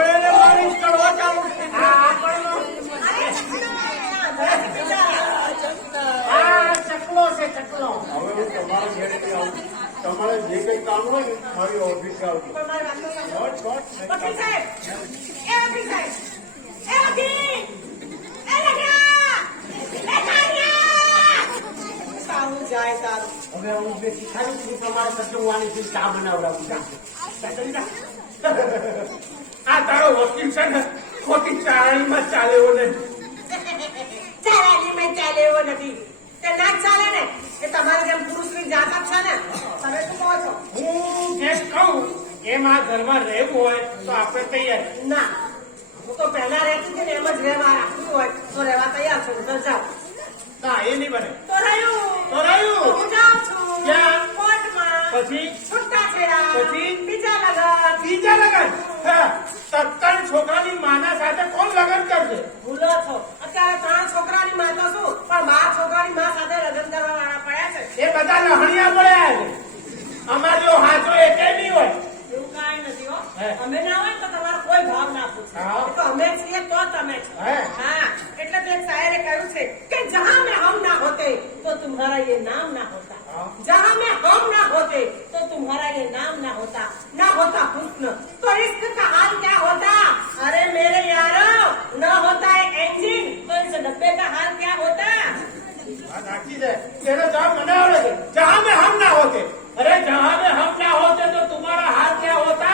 એને મારી કરવા ચાલુ છે. ચકલો છે ચકલો. હવે હું તમારા ઘેરેથી આવું. તમારે જે કઈ કામ હોય ને મારી ઓફિસે આવજો. પણ મારી વાત તો સાંભળો. Short, short. વકીલ સાહેબ, એ વકીલ સાહેબ, એ વકીલ, એ લગડા, એ કારિયા. સારું જાય તારું. હવે હું બે શીખાડું છું તમારે સચવવાની ચા બનાવડાવું. ચડી જા. આ તારો વકીલ છે ને ખોટી ચારણીમાં ચાલે એવો નહીં. ચાલાકી મેં ચાલે એવો નથી તે ના જ ચાલે ને એ તમારે જેમ પુરુષની જાત છે ને તમે શું કહો છો હું જે કહું એમ આ ઘરમાં રહેવું હોય તો આપણે તૈયાર. ના હું તો પહેલા રહેતી હતી ને એમ જ રહેવા રાખવું હોય તો રહેવા તૈયાર છું તો જાઓ ના એ નહીં બને. તો રહ્યું તો રહ્યું. હું જાઉં છું ક્યાં? કોર્ટમાં પછી છૂટાછેડા પછી? બીજા લગન બીજા લગન. હા, 17 છોકરાની માના સાથે કોણ લગન કરશે? ભૂલો છો અત્યારે 3 છોકરાની માં તો શું પણ 12 છોકરાની માં સાથે લગ્ન કરવા વાળા પડ્યા છે એ બધા લહણિયા પડ્યા છે. અમારો હાચો એકે નહીં હોય. એવું કાંઈ નથી હો હે. અમે ના હોય તો તમારો કોઈ ભાવ ના પૂછે હા. એ તો અમે છીએ તો તમે છો હે. हाँ એટલે તો એક શાયરે કહ્યું છે કે જહાं में हम ना होते तो तुम्हारा ये नाम ना होता हाँ। जहां में हम ना होते तो तुम्हारा ये नाम ना होता हुस्न तो इश्क का हाल क्या होता अरे मेरे यारो न होता है इंजन तो इस डब्बे का हाल क्या होता આ સાચી છે. એનો જવાબ મને આવડે છે. જહાં में हम ना होते. अरे जहां में हम ना होते तो तुम्हारा हाल क्या होता?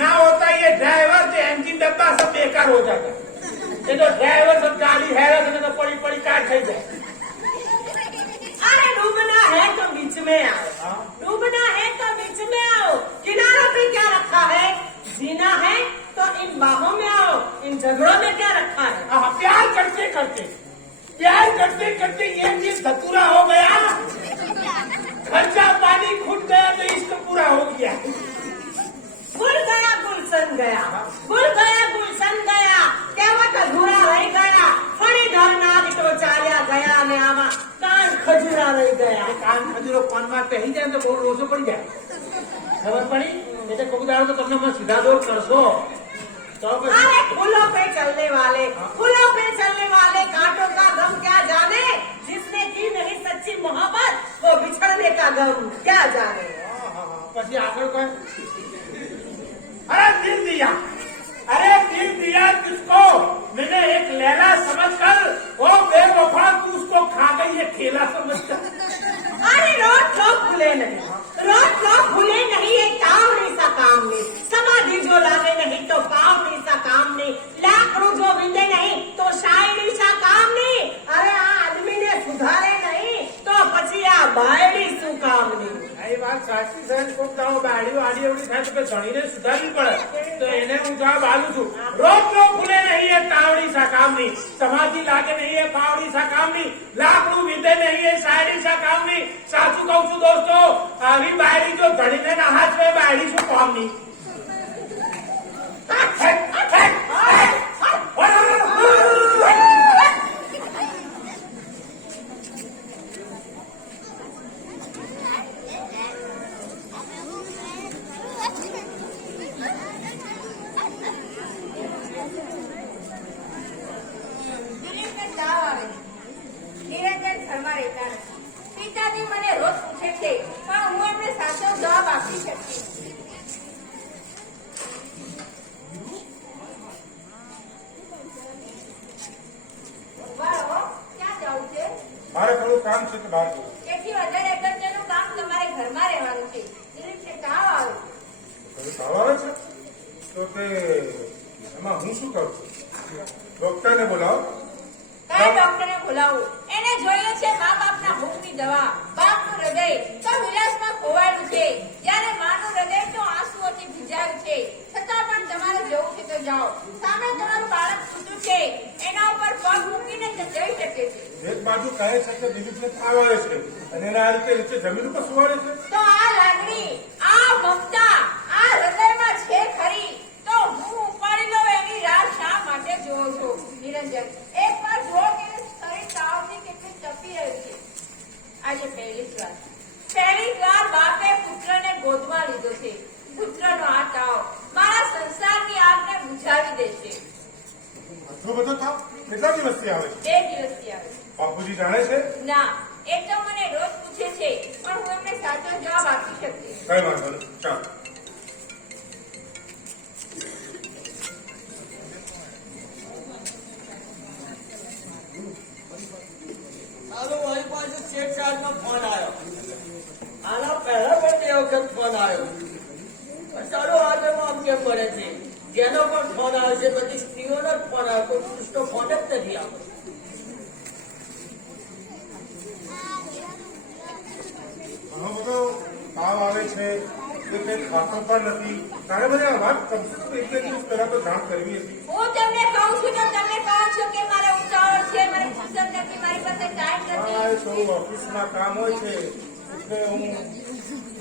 ना होता ये ड्राइवर से इंजन डब्बा सब बेकार हो जाता. ये तो ड्राइवर सब गाड़ी हैरत में तो पड़ी पड़ी कार થઈ જાય. अरे डूबना है तो बीच में आओ हाँ। डूबना है तो बीच में आओ किनारों पे क्या रखा है जीना है तो इन बाहों में आओ इन झगड़ों में क्या रखा है हाँ, प्यार करते करते ये चीज धतूरा हो गया. खर्चा पानी खुद गया तो इश्क पूरा हो गया. गुल गया गुलशन गया कहेवत अधूरा रही गया फणीधर नाग तो चाल्या गया ने आमा कान खजूरा रही गया કાન ખજૂરો કોનમાં પહેરી જાય ને તો બહુ રોજો પડી જાય. ખબર પડી? એટલે કબૂદારો તો તમને મને સીધા દોર કરશો તો પછી अरे फूलों पे चलने वाले कांटों का गम क्या जाने जिसने की नहीं सच्ची मोहब्बत वो बिछड़ने का गम क्या जाने પછી આગળ કોઈ अरे दिल दिया किसको मैंने एक लैला समझकर वो बेवफा तू उसको खा गई ये खेला समझकर. अरे रोट भूले नहीं ये कावड़ी सा काम नहीं समाधि जो लागे नहीं तो पावड़ी सा काम नहीं लाकड़ू जो विंदे नहीं तो शायरी सा काम नहीं अरे आ आदमी ने सुधारे नहीं तो પછી આ બાયડી શું કામ નહીં આ વાત સાચી છે. કોક દાવો બાળી વાળી એવડી થાય તો ધણીને સુધારવી પડે. તો એને હું જવાબ આલું છું. રોક ભૂલે નહીં એ તાવડી સા કામ નહીં સમાધિ લાગે નહીં એ પાવડી સા કામ નહીં લાકડું વિધે નહીં એ શાયરી સા કામ નહીં. સાચું કહું છું દોસ્તો, આવી બાયડી જો ધણીને ના હાથ બાયડી શું કામ નહીં. દિલીપને તાવ આવે છે. નિરંજન ઘરમાં રહેતા નથી. પિતાજી મને રોજ પૂછે છે પણ હું એમને સાચો જવાબ આપી શકતી નથી. વાહ, ક્યાં જવું છે? મારે થોડું કામ છે તો બહાર જવું. તેથી વધારે અગત્યનું કામ તમારે ઘરમાં રહેવાનું છે. દિલીપને તાવ આવે છે. હવે તાવ આવે છે તો તે એમાં હું શું કરું? ડોક્ટરને બોલાવો. કયા ડોક્ટરને બોલાવું? એને જોઈએ છે મા બાપના ભૂખની દવા. બાપનું હૃદય તો વિલાસમાં ખોવાયેલું છે. જ્યારે માનું હૃદય તો આંસુઓથી ભીંજાયું છે. છતાં પણ તમારે જવું છે તો જાઓ. સામે તમારું બાળક સૂતું છે. એના ઉપર પગ મૂકીને જઈ શકે છે. એક બાજુ કહે છે કે દિલીપને તાવ આવે છે અને એના આ રીતે નીચે જમીન ઉપર સુવાડે છે. તો આ લાગણી, આ મમતા, આ હૃદયમાં છે ખરી તો હું ઉપાડી લઉં એની રાહ શા માટે જોવો છો? નિરંજન, એક વાર જુઓ કે શરીર તાવથી કેટલી તપી રહ્યું છે. આજે પહેલી જ વાર બાપે પુત્રને ગોદમાં લીધો છે. પુત્રનો આ તાવ મારા સંસારની આગને બુઝાવી દેશે. આટલો બધો તાવ કેટલા દિવસથી આવે છે? 2 દિવસથી આવે છે. બાપુજી જાણે છે? ના, એ તો મને રોજ પૂછે છે પણ હું એમને સાચો જવાબ આપી શકતી નથી. કઈ વાંધો નહીં, ચાલો. ચાલો મારી પાસે શેઠ સાહેબનો ફોન આવ્યો. આના પહેલા પણ બે વખત ફોન આવ્યો. ચાલો પણ ફોન આવે છે, બધી સ્ત્રીઓનો જ ફોન આવે, કોઈ પુરુષનો ફોન જ નથી આવતો. ઘણો બધો તાવ આવે છે, એ કંઈ ખાતો પણ નથી. તારે મને આ વાત કમસે કમ એક બે દિવસ પહેલા તો જાણ કરવી હતી. હું તમને કહું છું તો તમે કહો છો કે મારે ઉતાવળ છે, મારે ફુરસત નથી, મારી પાસે ટાઈમ હા, એ નથી. તો ઓફિસમાં કામ હોય છે એટલે હું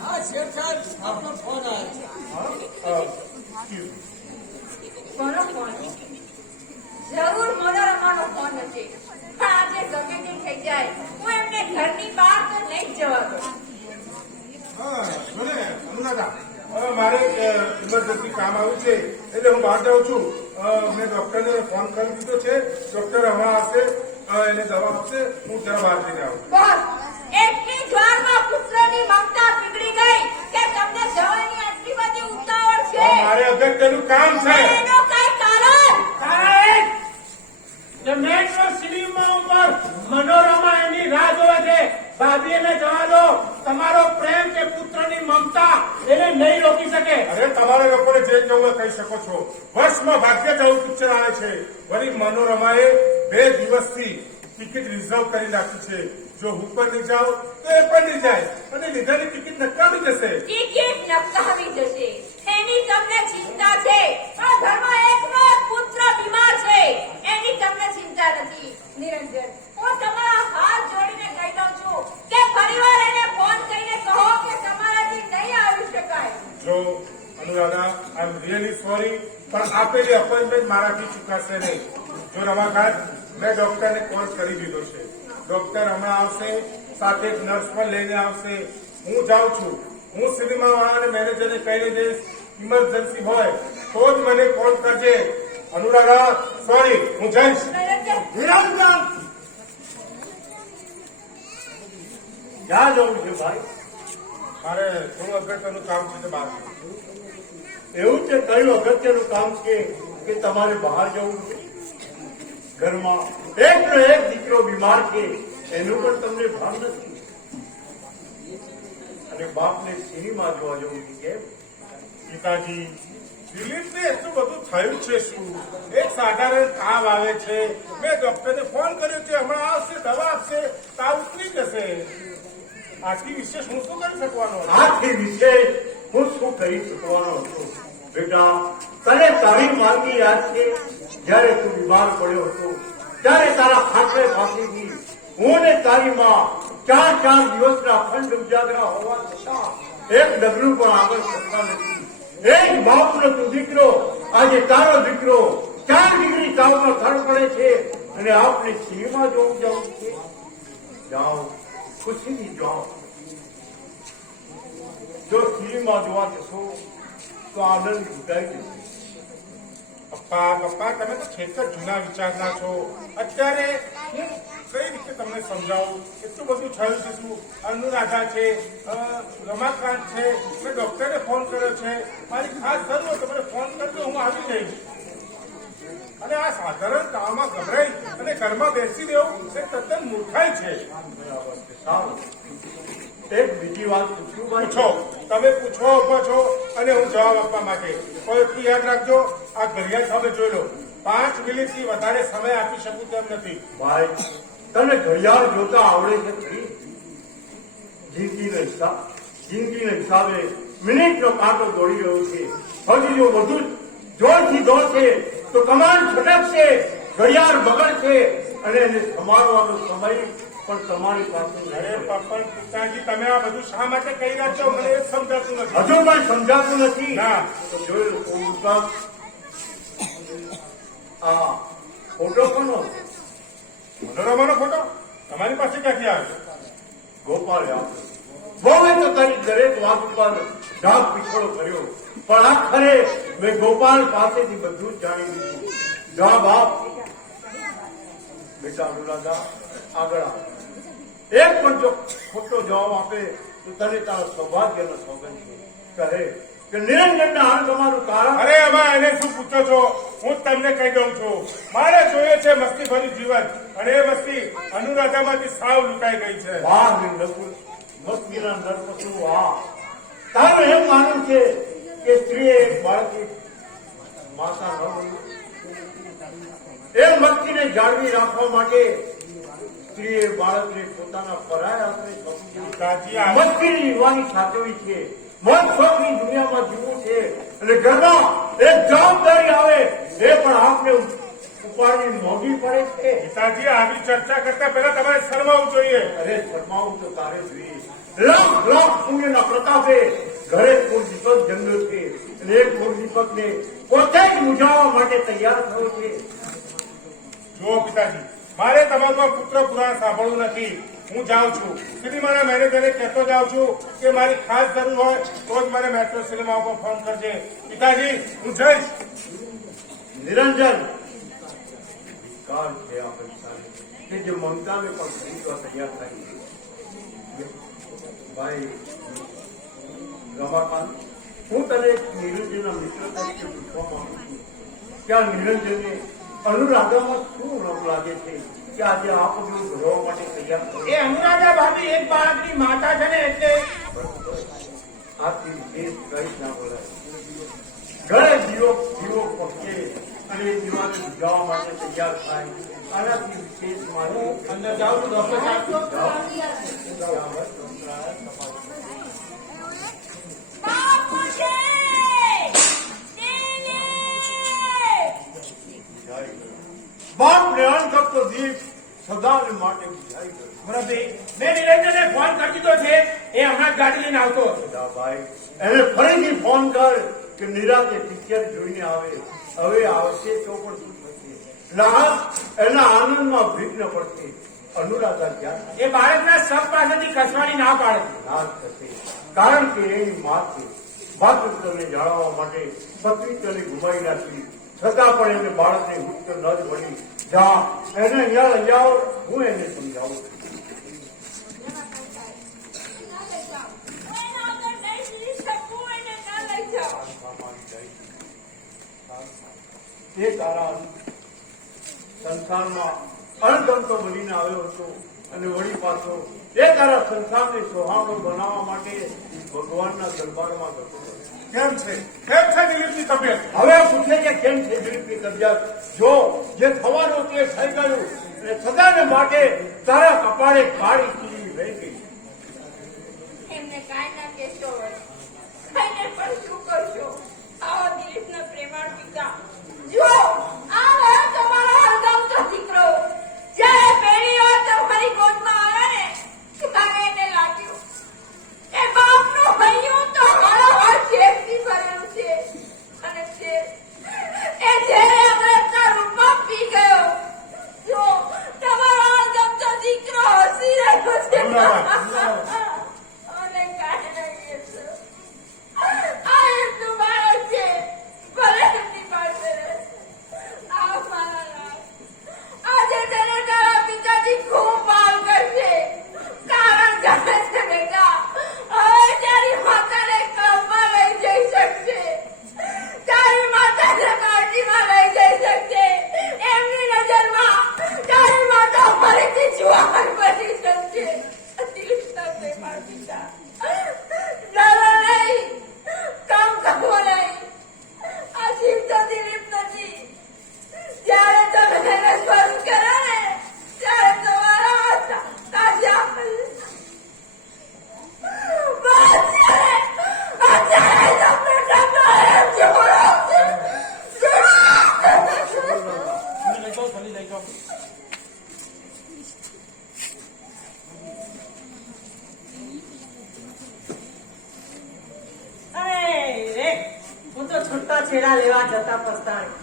હા શેઠ સાહેબ, આપનો ફોન આવે છે. કોનો ફોન? જરૂર મનોરમાનો ફોન હશે, પણ આજે ગમે તે થઈ જાય હું એમને ઘરની બહાર તો નહીં જ જવા દઉં. હા, જો ને અનુરાધા, હવે મારે ઇમરજન્સી કામ આવ્યું છે એટલે હું બહાર જાઉં છું. મેં ડોક્ટરને ફોન કરી દીધો છે. ડોક્ટર હમણાં આવશે, એને દવા આપશે. હું જરા બહાર જઈને આવું. બસ એટલી જ વારમાં પુત્રની મમતા પીગળી ગઈ કે તમને જવાની આટલી બધી ઉતાવળ છે. મારે અગત્યનું કામ છે. એનો કઈ કારણ? તારા જે મેટ્રો સિનેમા ઉપર મનોરમા એની રાહ જોવે છે. ભાભી એને જવા દો. તમારો પ્રેમ કે પુત્રની મમતા એને નહીં રોકી શકે. અરે તમારે લોકોને જે જવું હોય કહી શકો છો. વર્ષમાં ભાગ્ય જવું પિક્ચર આવે છે. વળી મનોરમાએ 2 દિવસથી ટિકિટ રિઝર્વ કરી નાખી છે. જો હું પણ નહીં જાઉં તો એ પણ નહીં જાય અને લીધાની ટિકિટ નકામી જશે. ટિકિટ નકામી જશે એની તમને ચિંતા છે, પણ ઘરમાં એકનો એક પુત્ર બીમાર છે એની તમને ચિંતા નથી. નિરંજન, હું તમારા હાથ જોડીને કહી દઉં છું કે ફરીવાર એને ફોન કરીને કહો કે તમારાથી નહીં આવી શકાય. જો અનુરાધા, આઈ એમ રિયલી સોરી, પણ આપેલી અપોઇન્ટમેન્ટ મારાથી ચૂકાશે નહીં. જો રમાકાંત, મેં ડોક્ટરને કોલ કરી દીધો છે. ડોક્ટર હમણાં આવશે, સાથે એક નર્સ પણ લઈને આવશે. હું જાઉં છું. હું સિનેમાવાળાને મેનેજરને કહીને જઈશ, ઇમરજન્સી હોય તો જ મને કોલ કરજે. અનુરાધા, સોરી, હું જઈશ. નિરંજન, વિરામગામ ક્યાં જવું છે ભાઈ? મારે થોડું અગત્યનું કામ છે તે બહાર. એવું છે, કયું અગત્યનું કામ છે કે તમારે બહાર જવું છે? ઘરમાં એકનો એક દીકરો બીમાર છે, એનું પણ તમને ભાન નથી. અને બાપને સિનેમા જોવા જવું છે કેમ? પિતાજી, દિલીપને એટલું બધું થયું છે શું? એક સાધારણ તાવ આવે છે. મેં ડોક્ટરને ફોન કર્યો છે, હમણાં આવશે, દવા આપશે, તાવ ઉતરી જશે. આથી વિશેષ હું શું કરી શકવાનો? આથી વિશેષ હું શું કરી શકવાનો હતો? બેટા, તને તારી માંગી યાદ છે? જયારે તું બીમાર પડ્યો હતો ત્યારે તારા ખાટલે ફાંસી ગઈ. હું ને તારી માં 4 દિવસના અખંડ ઉજાગરા હોવા છતાં એક ડગલું પણ આગળ શકતા નથી. એક બાપનો તું દીકરો, આજે તારો દીકરો 4 ડિગ્રી તાવમાં થર પડે છે અને આપને સિનેમા જોવું જવું છે. જાઓ, ખુશીથી જાઓ. જો સિનેમા જોવા જશો તો આનંદ ઘૂંટાઈ જશે. પપ્પા, તમે તો છેક જ જૂના વિચારના છો. અત્યારે હું કઈ રીતે તમને સમજાવું? એટલું બધું થયું છે શું? અનુરાધા છે, રમાકાંત છે, મેં ડોક્ટરને ફોન કર્યો છે. મારી ખાસ જરૂર હોય તો મને ફોન કરજો, હું આવી જઈશ. અને આ સાધારણ કામમાં ગભરાઈ અને ઘરમાં બેસી રહેવું એ તદ્દન મૂર્ખાઈ છે. બરાબર છે, સારું. એક બીજી વાત પૂછ્યું ભાઈ? પૂછો, તમે પૂછવા ઉભા છો અને હું જવાબ આપવા માટે. કોઈ એટલું યાદ રાખજો, આ ઘડિયાળ સામે જોઈ લો. 5 મિનિટથી વધારે સમય આપી શકું તેમ નથી. ભાઈ, તને ઘડિયાળ જોતા આવડે છે ખરી? જિંદગીના હિસાબે મિનિટનો કાંટો દોડી રહ્યો છે. હજી જો વધુ જોરથી દોડશે તો કમાન છટકશે, ઘડિયાળ બગડશે અને એને સંભાળવાનો સમય પણ તમારી પાસે અરે નહીં. પપ્પા, પિતાજી, તમે આ બધું શા માટે કહી રહ્યા છો? મને એ જ સમજાતું નથી. હજુ પણ સમજાતું નથી? ના. તો જોઈ લો પુસ્તક. આ ફોટો કોનો? મનોરમાનો ફોટો તમારી પાસે ક્યાંથી આવ્યો? ગોપાલે આપ્યો. બહુએ તો તારી દરેક વાત ઉપર ડાઘ પીછોડો કર્યો, પણ આખરે મેં ગોપાલ પાસેથી બધું જ જાણી લીધું. જવાબ આપ બેટા અનુરાધા, આગળ આપ. એક પણ જો ખોટો જવાબ આપે તો તને તારા સૌભાગ્યનો સોગંદ છે. કહે કે નિરંજનના અણગમાનું કારણ. અરે એમાં એને શું પૂછો છો? હું જ તમને કહી દઉં છું. મારે જોઈએ છે મસ્તી ભર્યું જીવન, અને એ મસ્તી અનુરાધામાંથી સાવ લૂંટાઈ ગઈ છે. વાહ નકુલ, મસ્તીના નરપશુ, વાહ. તારું એમ માનવું છે કે સ્ત્રીએ એક બાળકી માતા ન એ મસ્તીને જાળવી રાખવા માટે સ્ત્રીએ બાળકને પોતાના પરાયા હાથે સોંપી પિતાજી આ મસ્તીની યુવાની સાચવી છે. મોજ શોખની દુનિયામાં જીવવું છે અને ઘરમાં એક જવાબદારી આવે એ પણ આપને ઉપાડવી મોંઘી પડે છે. પિતાજી આવી ચર્ચા કરતા પહેલા તમારે શરમાવું જોઈએ. અરે શરમાવું તો તારે જોઈએ. લાખ લાખ પુણ્યના પ્રતાપે ઘરે ફૂલ દીપક જન્મ્યો છે અને એક ફૂલ દીપકને પોતે જ બુઝાવવા માટે તૈયાર થયો છે. જો પિતાજી, મારે તમારું આ પુત્ર પુરાણ સાંભળવું નથી. હું જાઉં છું. સીધી મારા મેનેજરને કહેતો જાઉં છું કે મારી ખાસ જરૂર હોય તો જ મને મેટ્રો સિનેમા ઉપર ફોન કરજે. પિતાજી, હું જઈશ. નિરંજન વિકાર છે આ પૈસાને કે જે મમતાને પણ ખરીદવા તૈયાર થાય છે. ભાઈ રમાકાંત, હું તને નિરંજનના મિત્ર તરીકે પૂછવા માંગુ છું કે આ નિરંજનને અનુરાધામાં શું રંગ લાગે છે કે આજે આ પગલું ભરવા માટે તૈયાર થયો? એ અનુરાધા ભાભી એક બાળકની માતા છે ને એટલે આથી વિશેષ કંઈ ના બોલાય. ઘરે દીવો પહોંચે અને એ દીવાને બુઝાવવા માટે તૈયાર થાય. આનાથી વિશેષ મારું અંદર જાઉં છું ડોક્ટર સાહેબ. બાપુજી! બાપ ને અન્ન કરતો દીપ સદાને માટે બુઝાઈ ગયો. બરાબર. મેં નિરંજનને ફોન કરી દીધો છે. એ હમણાં જ ગાડી લઈને આવતો હતો. ભાઈ એને ફરીથી ફોન કર કે નિરાતે પિક્ચર જોઈને આવે. હવે આવશે તો પણ શું થશે? એના આનંદમાં વિઘ્ન પડશે. અનુરાધા ક્યાં એ બાળકના સબ પાસેથી ખસવાની ના પાડે. નાશ થશે? કારણ કે એની માં છે. માતૃત્વને જાળવવા માટે પત્ની ગુમાવી નાખી છતાં પણ એને બાળકને મુક્ત ન જ મળી. જા એને અહીંયા લઈ જાઓ, હું એને સમજાવું. એના વગર નહીં જીવી શકું, એને ના લઈ જાઓ. એ તારા સંસારમાં અણગમતો બનીને આવ્યો હતો અને વળી પાછો એ તારા સંસારને સોહાણો બનાવવા માટે ભગવાનના દરબારમાં જતો હતો. કેમ છે દિલીપની તબિયત? હવે પૂછે કે કેમ છે દિલીપની તબિયત? જો જે થવાનું તે થઈ ગયું અને સદાને માટે તારા કપાળે કાળી ચીરી રહી ગઈ. એમને કાંઈ ના કહેશો. ખાઈને પણ શું કરશો? આવો દિલીપનો પ્રેમાળ પિતા. જો આ રહ્યો તમારો હરગાવતો દીકરો. જ્યારે પહેલી વાર તમારી ગોદમાં આવ્યો ને ત્યારે એને લાગ્યું એ બાપનું હૈયું તો હળોહળ ઝેરથી ભરેલું છે અને છે એ ઝેરે અમૃતના રૂપમાં પી ગયો. જો તમારો હરગાવતો દીકરો હસી રહ્યો છે. અને કાંઈ નહીં કહેશો. આ એમનું બાળક છે. ભલે એમની પાસે રહે. આ મારા લાલ. આજે તેને તારા પિતાજી ખૂબ માલ કરશે. કારણ જાણે છે બેટા, હવે તારી માતાને ક્લબમાં લઈ જઈ શકશે. તારી માતાને પાર્ટીમાં લઈ જઈ શકશે. એમની નજરમાં તારી માતા ફરીથી જુવાન બની શકશે. દિલીપના પ્રેમાળ પિતા. ડરો નહીં, કામ કરવો નહીં. આ જીવતો દિલીપ નથી. જ્યારે તમે એને સ્વરૂપ કરો ને ત્યારે તમારા હાથ તાજા કરીશ. અત્યારે તમને તમારે જોડો છે. લઈ જાઓ, જલ્દી લઈ જાઓ. અરે હું તો છૂટા છેડા લેવા જતા પસ્તાણી.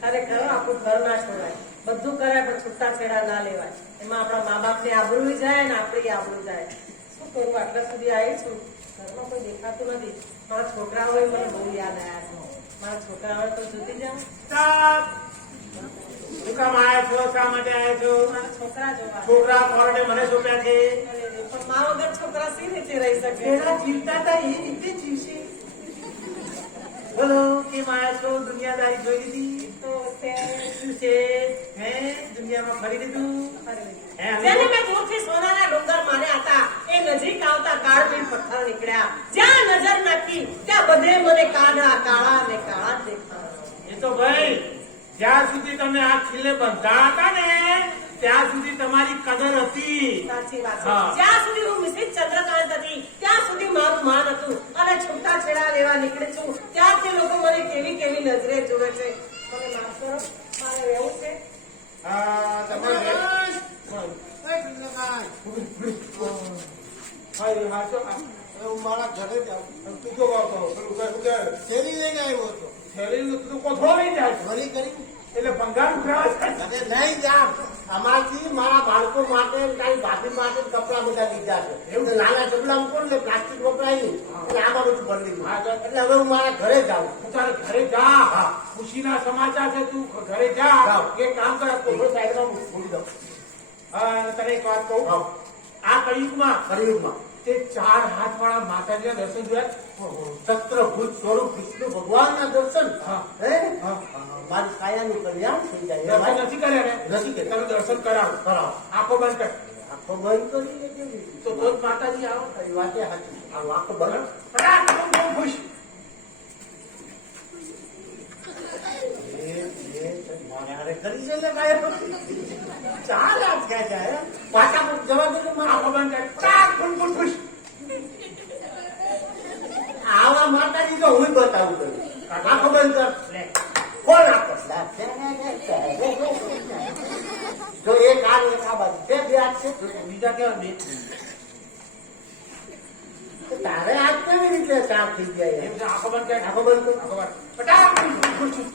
ખરેખર આપણું ઘર ના છોડાય. બધું કરાય પણ છૂટા છેડા ના લેવાય. એમાં આપણા મા બાપ ની આબરૂ જાય ને આપણી આબરૂ જાય. શું કરું? આટલા સુધી આવી છું, ઘરમાં કોઈ દેખાતું નથી. મારા છોકરાઓએ મને બહુ યાદ આવ્યા છે. મારા છોકરાઓએ તો જુદી જાઉં. સાહેબ, શું કામ આવ્યા છો? શા માટે આવ્યા છો? મારા છોકરા જોવા. છોકરા કોર્ટે મને સોંપ્યા છે. પણ મા વગર છોકરા સી રીતે રહી શકે? એના જીવતા હતા એ રીતે જીવશે. બોલો, કેમ આવ્યા છો? દુનિયાદારી જોઈ લીધી? તો તે શું છે? હે, દુનિયામાં ફરી લીધું? જેને મેં દૂરથી સોનાના ડુંગર માર્યા હતા, એ નજીક આવતા કાળબીન પથ્થર નીકળ્યા. જ્યાં નજર નાખી ત્યાં બધે મને કાળા કાળા ને કાળા જ દેખાયા. એ તો ભાઈ જ્યાં સુધી તમે આ ખીલે બંધા હતા ને ત્યાં સુધી તમારી કદર હતી. સાચી વાત છે. હા. જ્યાં સુધી હું મિસિસ ચંદ્રકાંત હતી ત્યાં સુધી મારું માન હતું અને છૂટા છેડા લેવા નીકળી છું ત્યારથી લોકો મને કેવી કેવી નજરે જોવે છે. મને માફ કરો, મારે રહેવું છે. તમારે હું મારા ઘરે જાઉં તું તો પેલું શેરી લઈને આવ્યો હતો શરીર તું કોથળો લઈ જાય વળી કરી એટલે ભંગાર ઉઘરાવે છે. અને નહીં જા અમારથી મારા બાળકો માટે તારી ભાભી માટે કપડા બધા લીધા છે એવું નાના ડબલા મૂકો ને પ્લાસ્ટિક વપરાય નહીં એટલે આમાં બધું ભરી લીધું એટલે હવે હું મારા ઘરે જાઉં તું તારે ઘરે જા. ખુશીના સમાચાર છે, તું ઘરે જા. જાઓ. એક કામ કર, કોથળો સાઈડમાં મૂકી દો. તને એક વાત કહું, આ કળિયુગમાં કળિયુગમાં તે 4 હાથવાળા માતાજીના દર્શન જોયા. સત્રભુજ સ્વરૂપ વિષ્ણુ ભગવાનના દર્શન હા. હે હા. મારી કાયાનું કલ્યાણ થઈ જાય દર્શન નથી કર્યા ને? નથી કર્યા. તને દર્શન કરાવો. કરાવો. આંખો બંધ કર. આખો બંધ કરીને કેવી તો તો જ માતાજી આવો. એ વાતે સાચી આ આખો બંધ ફટાક બહુ ખુશ. મારે કરી છે ને ભાઈ 4 લાખ ક્યાં જાય પાછા જવા દે આંખો બંધ કર. ફટાક ફૂલ ખુશ. આવા માતાજી તો હું બતાવું છું આખો બંધ કર લે. કોણ આપે જો એક આ બાજુ બે હાથ છે બીજા કેવા બે? તારે હાથ કેવી રીતે સાફ થઈ જાય એમ છે, આંખો બંધ કર. આખો બંધ કર આંખો બંધ. ફટાક ફૂલ ખુશ.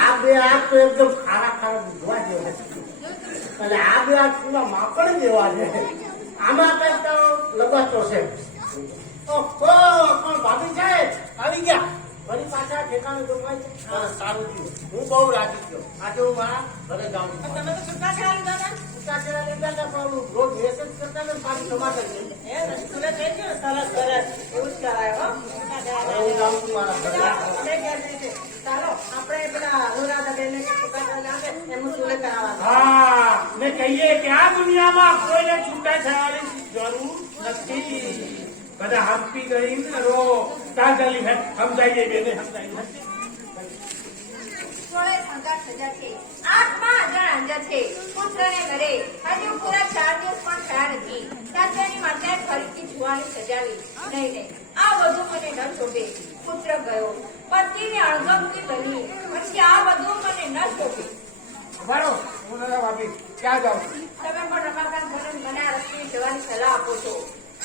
આ બે હાથ તો એકદમ ખારા ખારા દૂધવા જેવા છે અને આ બે હાથ પૂરા માકડ જેવા છે આમાં કઈક તો લગાતો છે ઓહો પણ ભાભી સાહેબ આવી ગયા ફરી પાછા ઠેકાણે જોવાય છે સારું થયું હું બહુ રાજી થયો આજે હું મારા ઘરે જાઉં છું તમે તો છૂટા છેડા લીધા હતા. ઉતાકેલા લીધા હતા પણ હું રોજ મેસેજ કરતા ને પાછી સમાધાન થઈ હે ને? તુને કહી ગયું ને, સરસ સરસ એવું જ કરાય હો. છૂટા છેડા હવે હું જાઉં છું મારા ઘરે અમે ઘેર જઈએ. ચાલો આપણે પેલા અનુરાધાબેનને કે છૂટા છેડા આપે એમનું સુલે કરાવવાનું. હા, ને કહીએ કે આ દુનિયામાં કોઈને છૂટા છેડાની જરૂર નથી. બધા હંપી કરીને રો કાગલી હે સમજાઈએ બેને સમજાઈએ. સોળે શણગાર સજા છે, આઠમાં અજાણ અંજા છે, પુત્રને ઘરે હજુ પૂરા 4 દિવસ પણ થયા નથી. સાસરાની માતાએ ફરીથી જુવાની સજાવી. નહીં નહીં, આ બધું મને ન શોભે. પુત્ર ગયો, પતિને અણગમતી બની, પછી આ બધું મને ન શોભે. બરો હું ના ભાભી ક્યાં જાઉં? તમે પણ રમાકાંત ભણન મને આ રસ્તે જવાની સલાહ આપો છો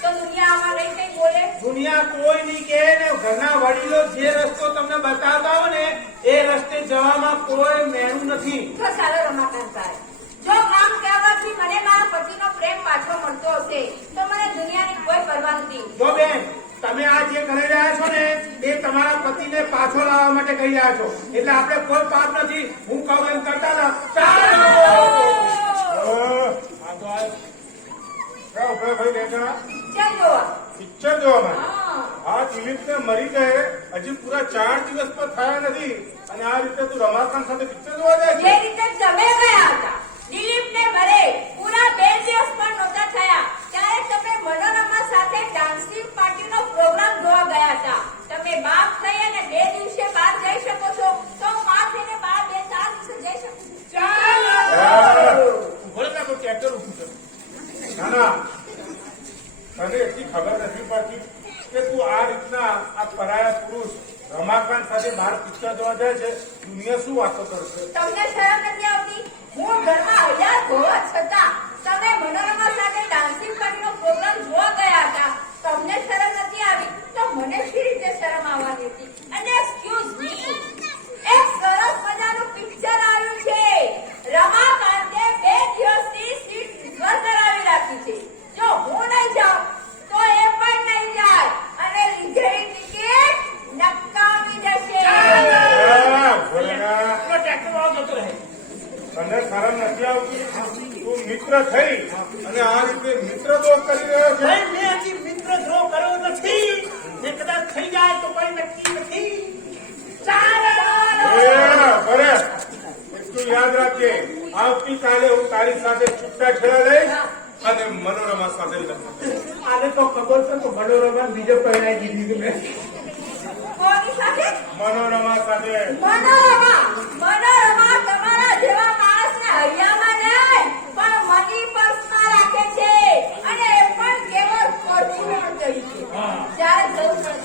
તો દુનિયા આમાં લઈ કઈ બોલે? દુનિયા કોઈ નહીં કે ને ઘરના વડીલો જે રસ્તો તમને બતાવતા હોય ને એ રસ્તે જવામાં કોઈ મેળું નથી. તો ચાલો રમાકાંતભાઈ, જો આમ કહેવાથી મને મારા પતિનો પ્રેમ પાછો મળતો હશે તો મને દુનિયાની કોઈ પરવા નથી. જો બેન, તમે આ જે કરી રહ્યા છો ને એ તમારા પતિને પાછો લાવવા માટે કહી રહ્યા છો, એટલે આપણે કોઈ પાપ નથી. હું કહું એમ કરતા હતા. ચાલો. આ તો આ ક્યાં ઉભા ભાઈ બેઠા ચાલ જોવા. પિક્ચર જોવા માટે હા. આ દિલીપ ને મરી ગયે હજી પૂરા 4 દિવસ પણ થયા નથી અને આ રીતે તું રમાકાંત સાથે પિક્ચર જોવા જાય જે છે? રીતે તમે ગયા હતા, દિલીપને મરે પૂરા 2 દિવસ પણ નહોતા થયા ત્યારે તમે મનોરમા સાથે ડાન્સિંગ પાર્ટીનો પ્રોગ્રામ જોવા ગયા હતા. તમે બાપ થઈ અને 2 દિવસે બહાર જઈ શકો છો તો હું માં થઈને બહાર 2-4 દિવસે જઈ શકું છું. ચાલો. ચાલો. બોલે ના કોઈ ટ્રેક્ટર ઊભું છે. ના ના તને એટલી ખબર નથી પડતી કે તું આ રીતના આ પરાયા પુરુષ રમાકાંત સાથે બહાર પિક્ચર જોવા જાય છે. દુનિયા શું વાતો કરશે? તમને શરમ નથી આવતી? હું ઘરમાં હૈયા હોવા છતાં તમે મનોરમા સાથે ડાન્સિંગ પાર્ટીનો પ્રોગ્રામ જોવા ગયા હતા. તમને શરમ નથી આવી તો મને શી રીતે શરમ આવવાની હતી? અને એક્સક્યુઝ મી, એક સરસ મજાનું પિક્ચર આવ્યું છે. રમાકાંતે 2 દિવસની સીટ રિઝર્વ કરાવી રાખી છે. જો હું નહીં જાઉં તો એ પણ નહીં જાય અને લીધેલી ટિકિટ નકામી જશે. ભોળેના, પેલો ટ્રેક્ટર વાળો જતો રહે. તને શરમ નથી આવતી? તું મિત્ર થઈ અને આ રીતે મિત્ર દોષ કરી રહ્યો છે. ભાઈ, મેં હજી મિત્ર દ્રોહ કર્યો નથી. એ કદાચ થઈ જાય તો કોઈ નક્કી નથી. ચાલો. બરે તું તું યાદ રાખજે, આવતીકાલે હું તારી સાથે છૂટાછેડા લઈશ અને મનોરમા સાથે લગ્ન કરીશ. આને તો ખબર છે તો મનોરમા બીજો પહેરાઈ દીધી કે મેં. કોની સાથે? મનોરમા સાથે. મનોરમા તમારા જેવા માણસને હૈયામાં નહીં પણ મની પર્સમાં રાખે છે અને એ પણ કેવળ ફોર્ચ્યુનર તરીકે. જ્યારે જરૂર પડે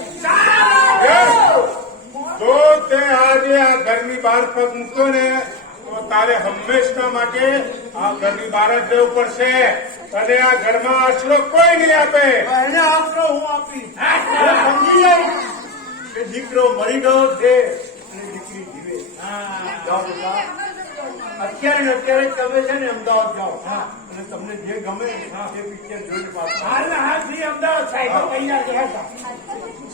જો તે આજે આ ઘરની બહાર પગ મૂક્યો ને તો તારે હંમેશા માટે આ ઘરની બહાર જ જવું પડશે અને આ ઘરમાં આશરો કોઈ નહીં આપે. એને આશરો હું આપીશ. હું સમજી જાઉં કે દીકરો મરી ગયો છે અને દીકરી જીવે. જાઓ બેટા. અત્યારે ને અત્યારે તમે છે ને અમદાવાદ જાઓ અને તમને જે ગમે એ પિક્ચર જોઈને પાછા હાલના હાલથી અમદાવાદ સાહેબ તૈયાર રહ્યા હતા.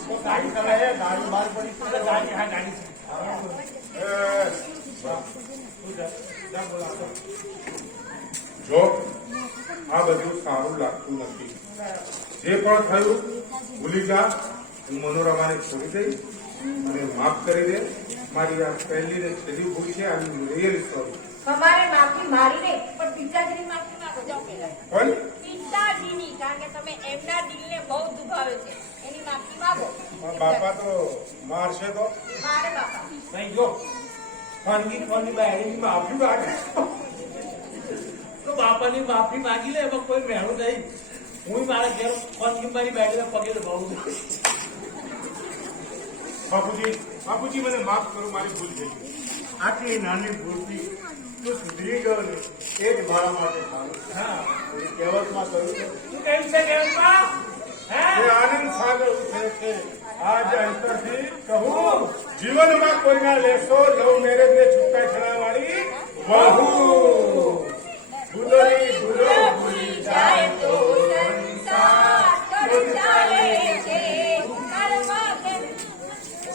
તો ગાડી ચલાવે, ગાડી બહાર પડી છે. ગાડી હા ગાડી છે. જો આ બધું સારું લાગતું નથી. જે પણ થયું ભૂલી જા. હું મનોરમાને છોડી દઈશ અને માફ કરી દે. મારી આ પહેલી ને છેલ્લી ભૂલ છે. આની રિયલી સોરી. તમારે માફી મારી નહીં પણ પિતાજીની માફી માંગો. જાઓ પહેલા પણ પિતાજીની, કારણ કે તમે એમના દિલને બહુ દુભાવે છે. એની માફી માંગો. બાપા તો મારશે તો. મારે બાપા નહીં જો ફોનની બાયડીની માફી માંગે તો બાપાની માફી માંગી લે, એમાં કોઈ મેળું નહીં. હું મારા ઘેર ફોનની મારી બાયડીના પગે દબાવું છું. બાપુજી મને માફ કરો. મારી ભૂલ થઈ ગઈ. આટલી નાની ભૂલથી તું સુધરી ગયો ને એ જ મારા માટે સારું. હા એ કહેવતમાં કહ્યું છે શું કેમ છે કેવલમાં? હે એ આનંદ સાગર ઉઠે છે. આજ અંતરથી કહું, જીવનમાં કોઈના લેશો લવ મેરેજ ને છૂટાછેડા વાળી વહુ. ભૂલોની ભૂલો ભૂલી જાય તો સંસાર કરી ચાલે છે. કર્મ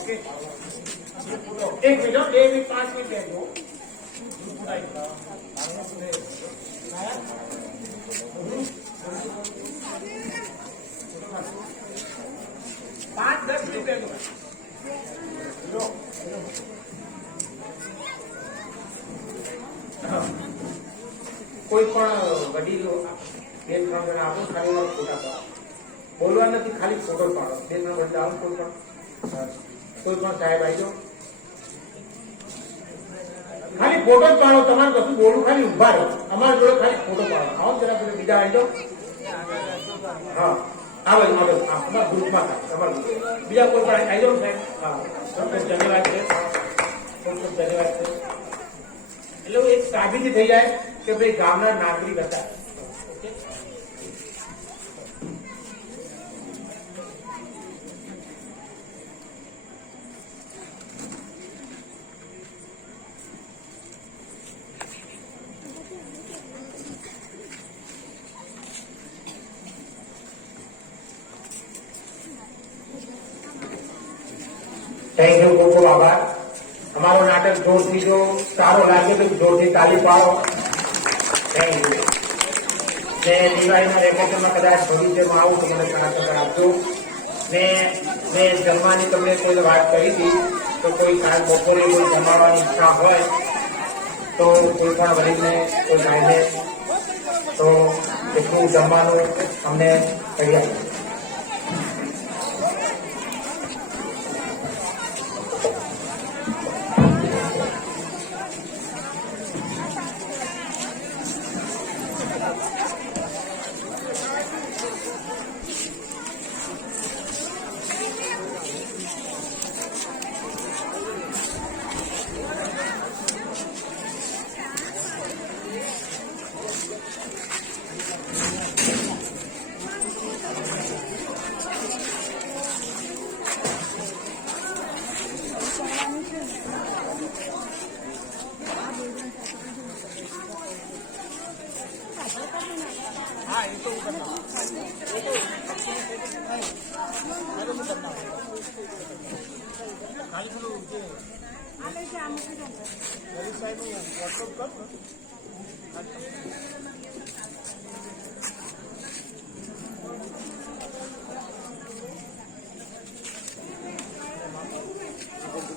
કે એક મિનિટ 2 મિનિટ 5 મિનિટ બેઠો. 5-10 મિનિટ બેઠો. કોઈ પણ વડીલો 2-3 જણા આપો, ખાલી વાર ફોટા પાડો. બોલવા નથી, ખાલી ફોટો પાડો. 2-3 વડીલો આવો, કોઈ પણ સાહેબ આવી જાઓ. ખાલી ફોટો જ પાડો. તમારે કશું બોલવું, ખાલી ઉભા રહો. અમારા જોડે ખાલી ફોટો પાડો. આવો જરા પેલા બીજા આવી જાઓ. હા આવે અમારા ગ્રુપમાં તમારું બીજા કોઈ પણ આવી જાઓ સાહેબ. હા ખૂબ ખૂબ ધન્યવાદ છે. ખૂબ ખૂબ ધન્યવાદ છે. એટલે એક સાબિતી થઈ જાય કે ભાઈ ગામના નાગરિક હતા. થેન્ક યુ, ખૂબ ખૂબ આભાર. અમારો નાટક જોરથી જો સારો લાગે તો જોરથી તાલી પાડો. Thank you. ને દિવાળીના વેકેશનમાં કદાચ ભવિષ્યમાં આવું તો મને સમાચાર આપજો. મેં જમવાની તમને કોઈ વાત કરી હતી તો કોઈ કાલ બપોરે કોઈ જમાડવાની ઈચ્છા હોય તો કોઈ પણ વડીલને કોઈ ભાઈને તો એટલું જમવાનું અમને કહી આપો.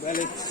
બેલેન્સ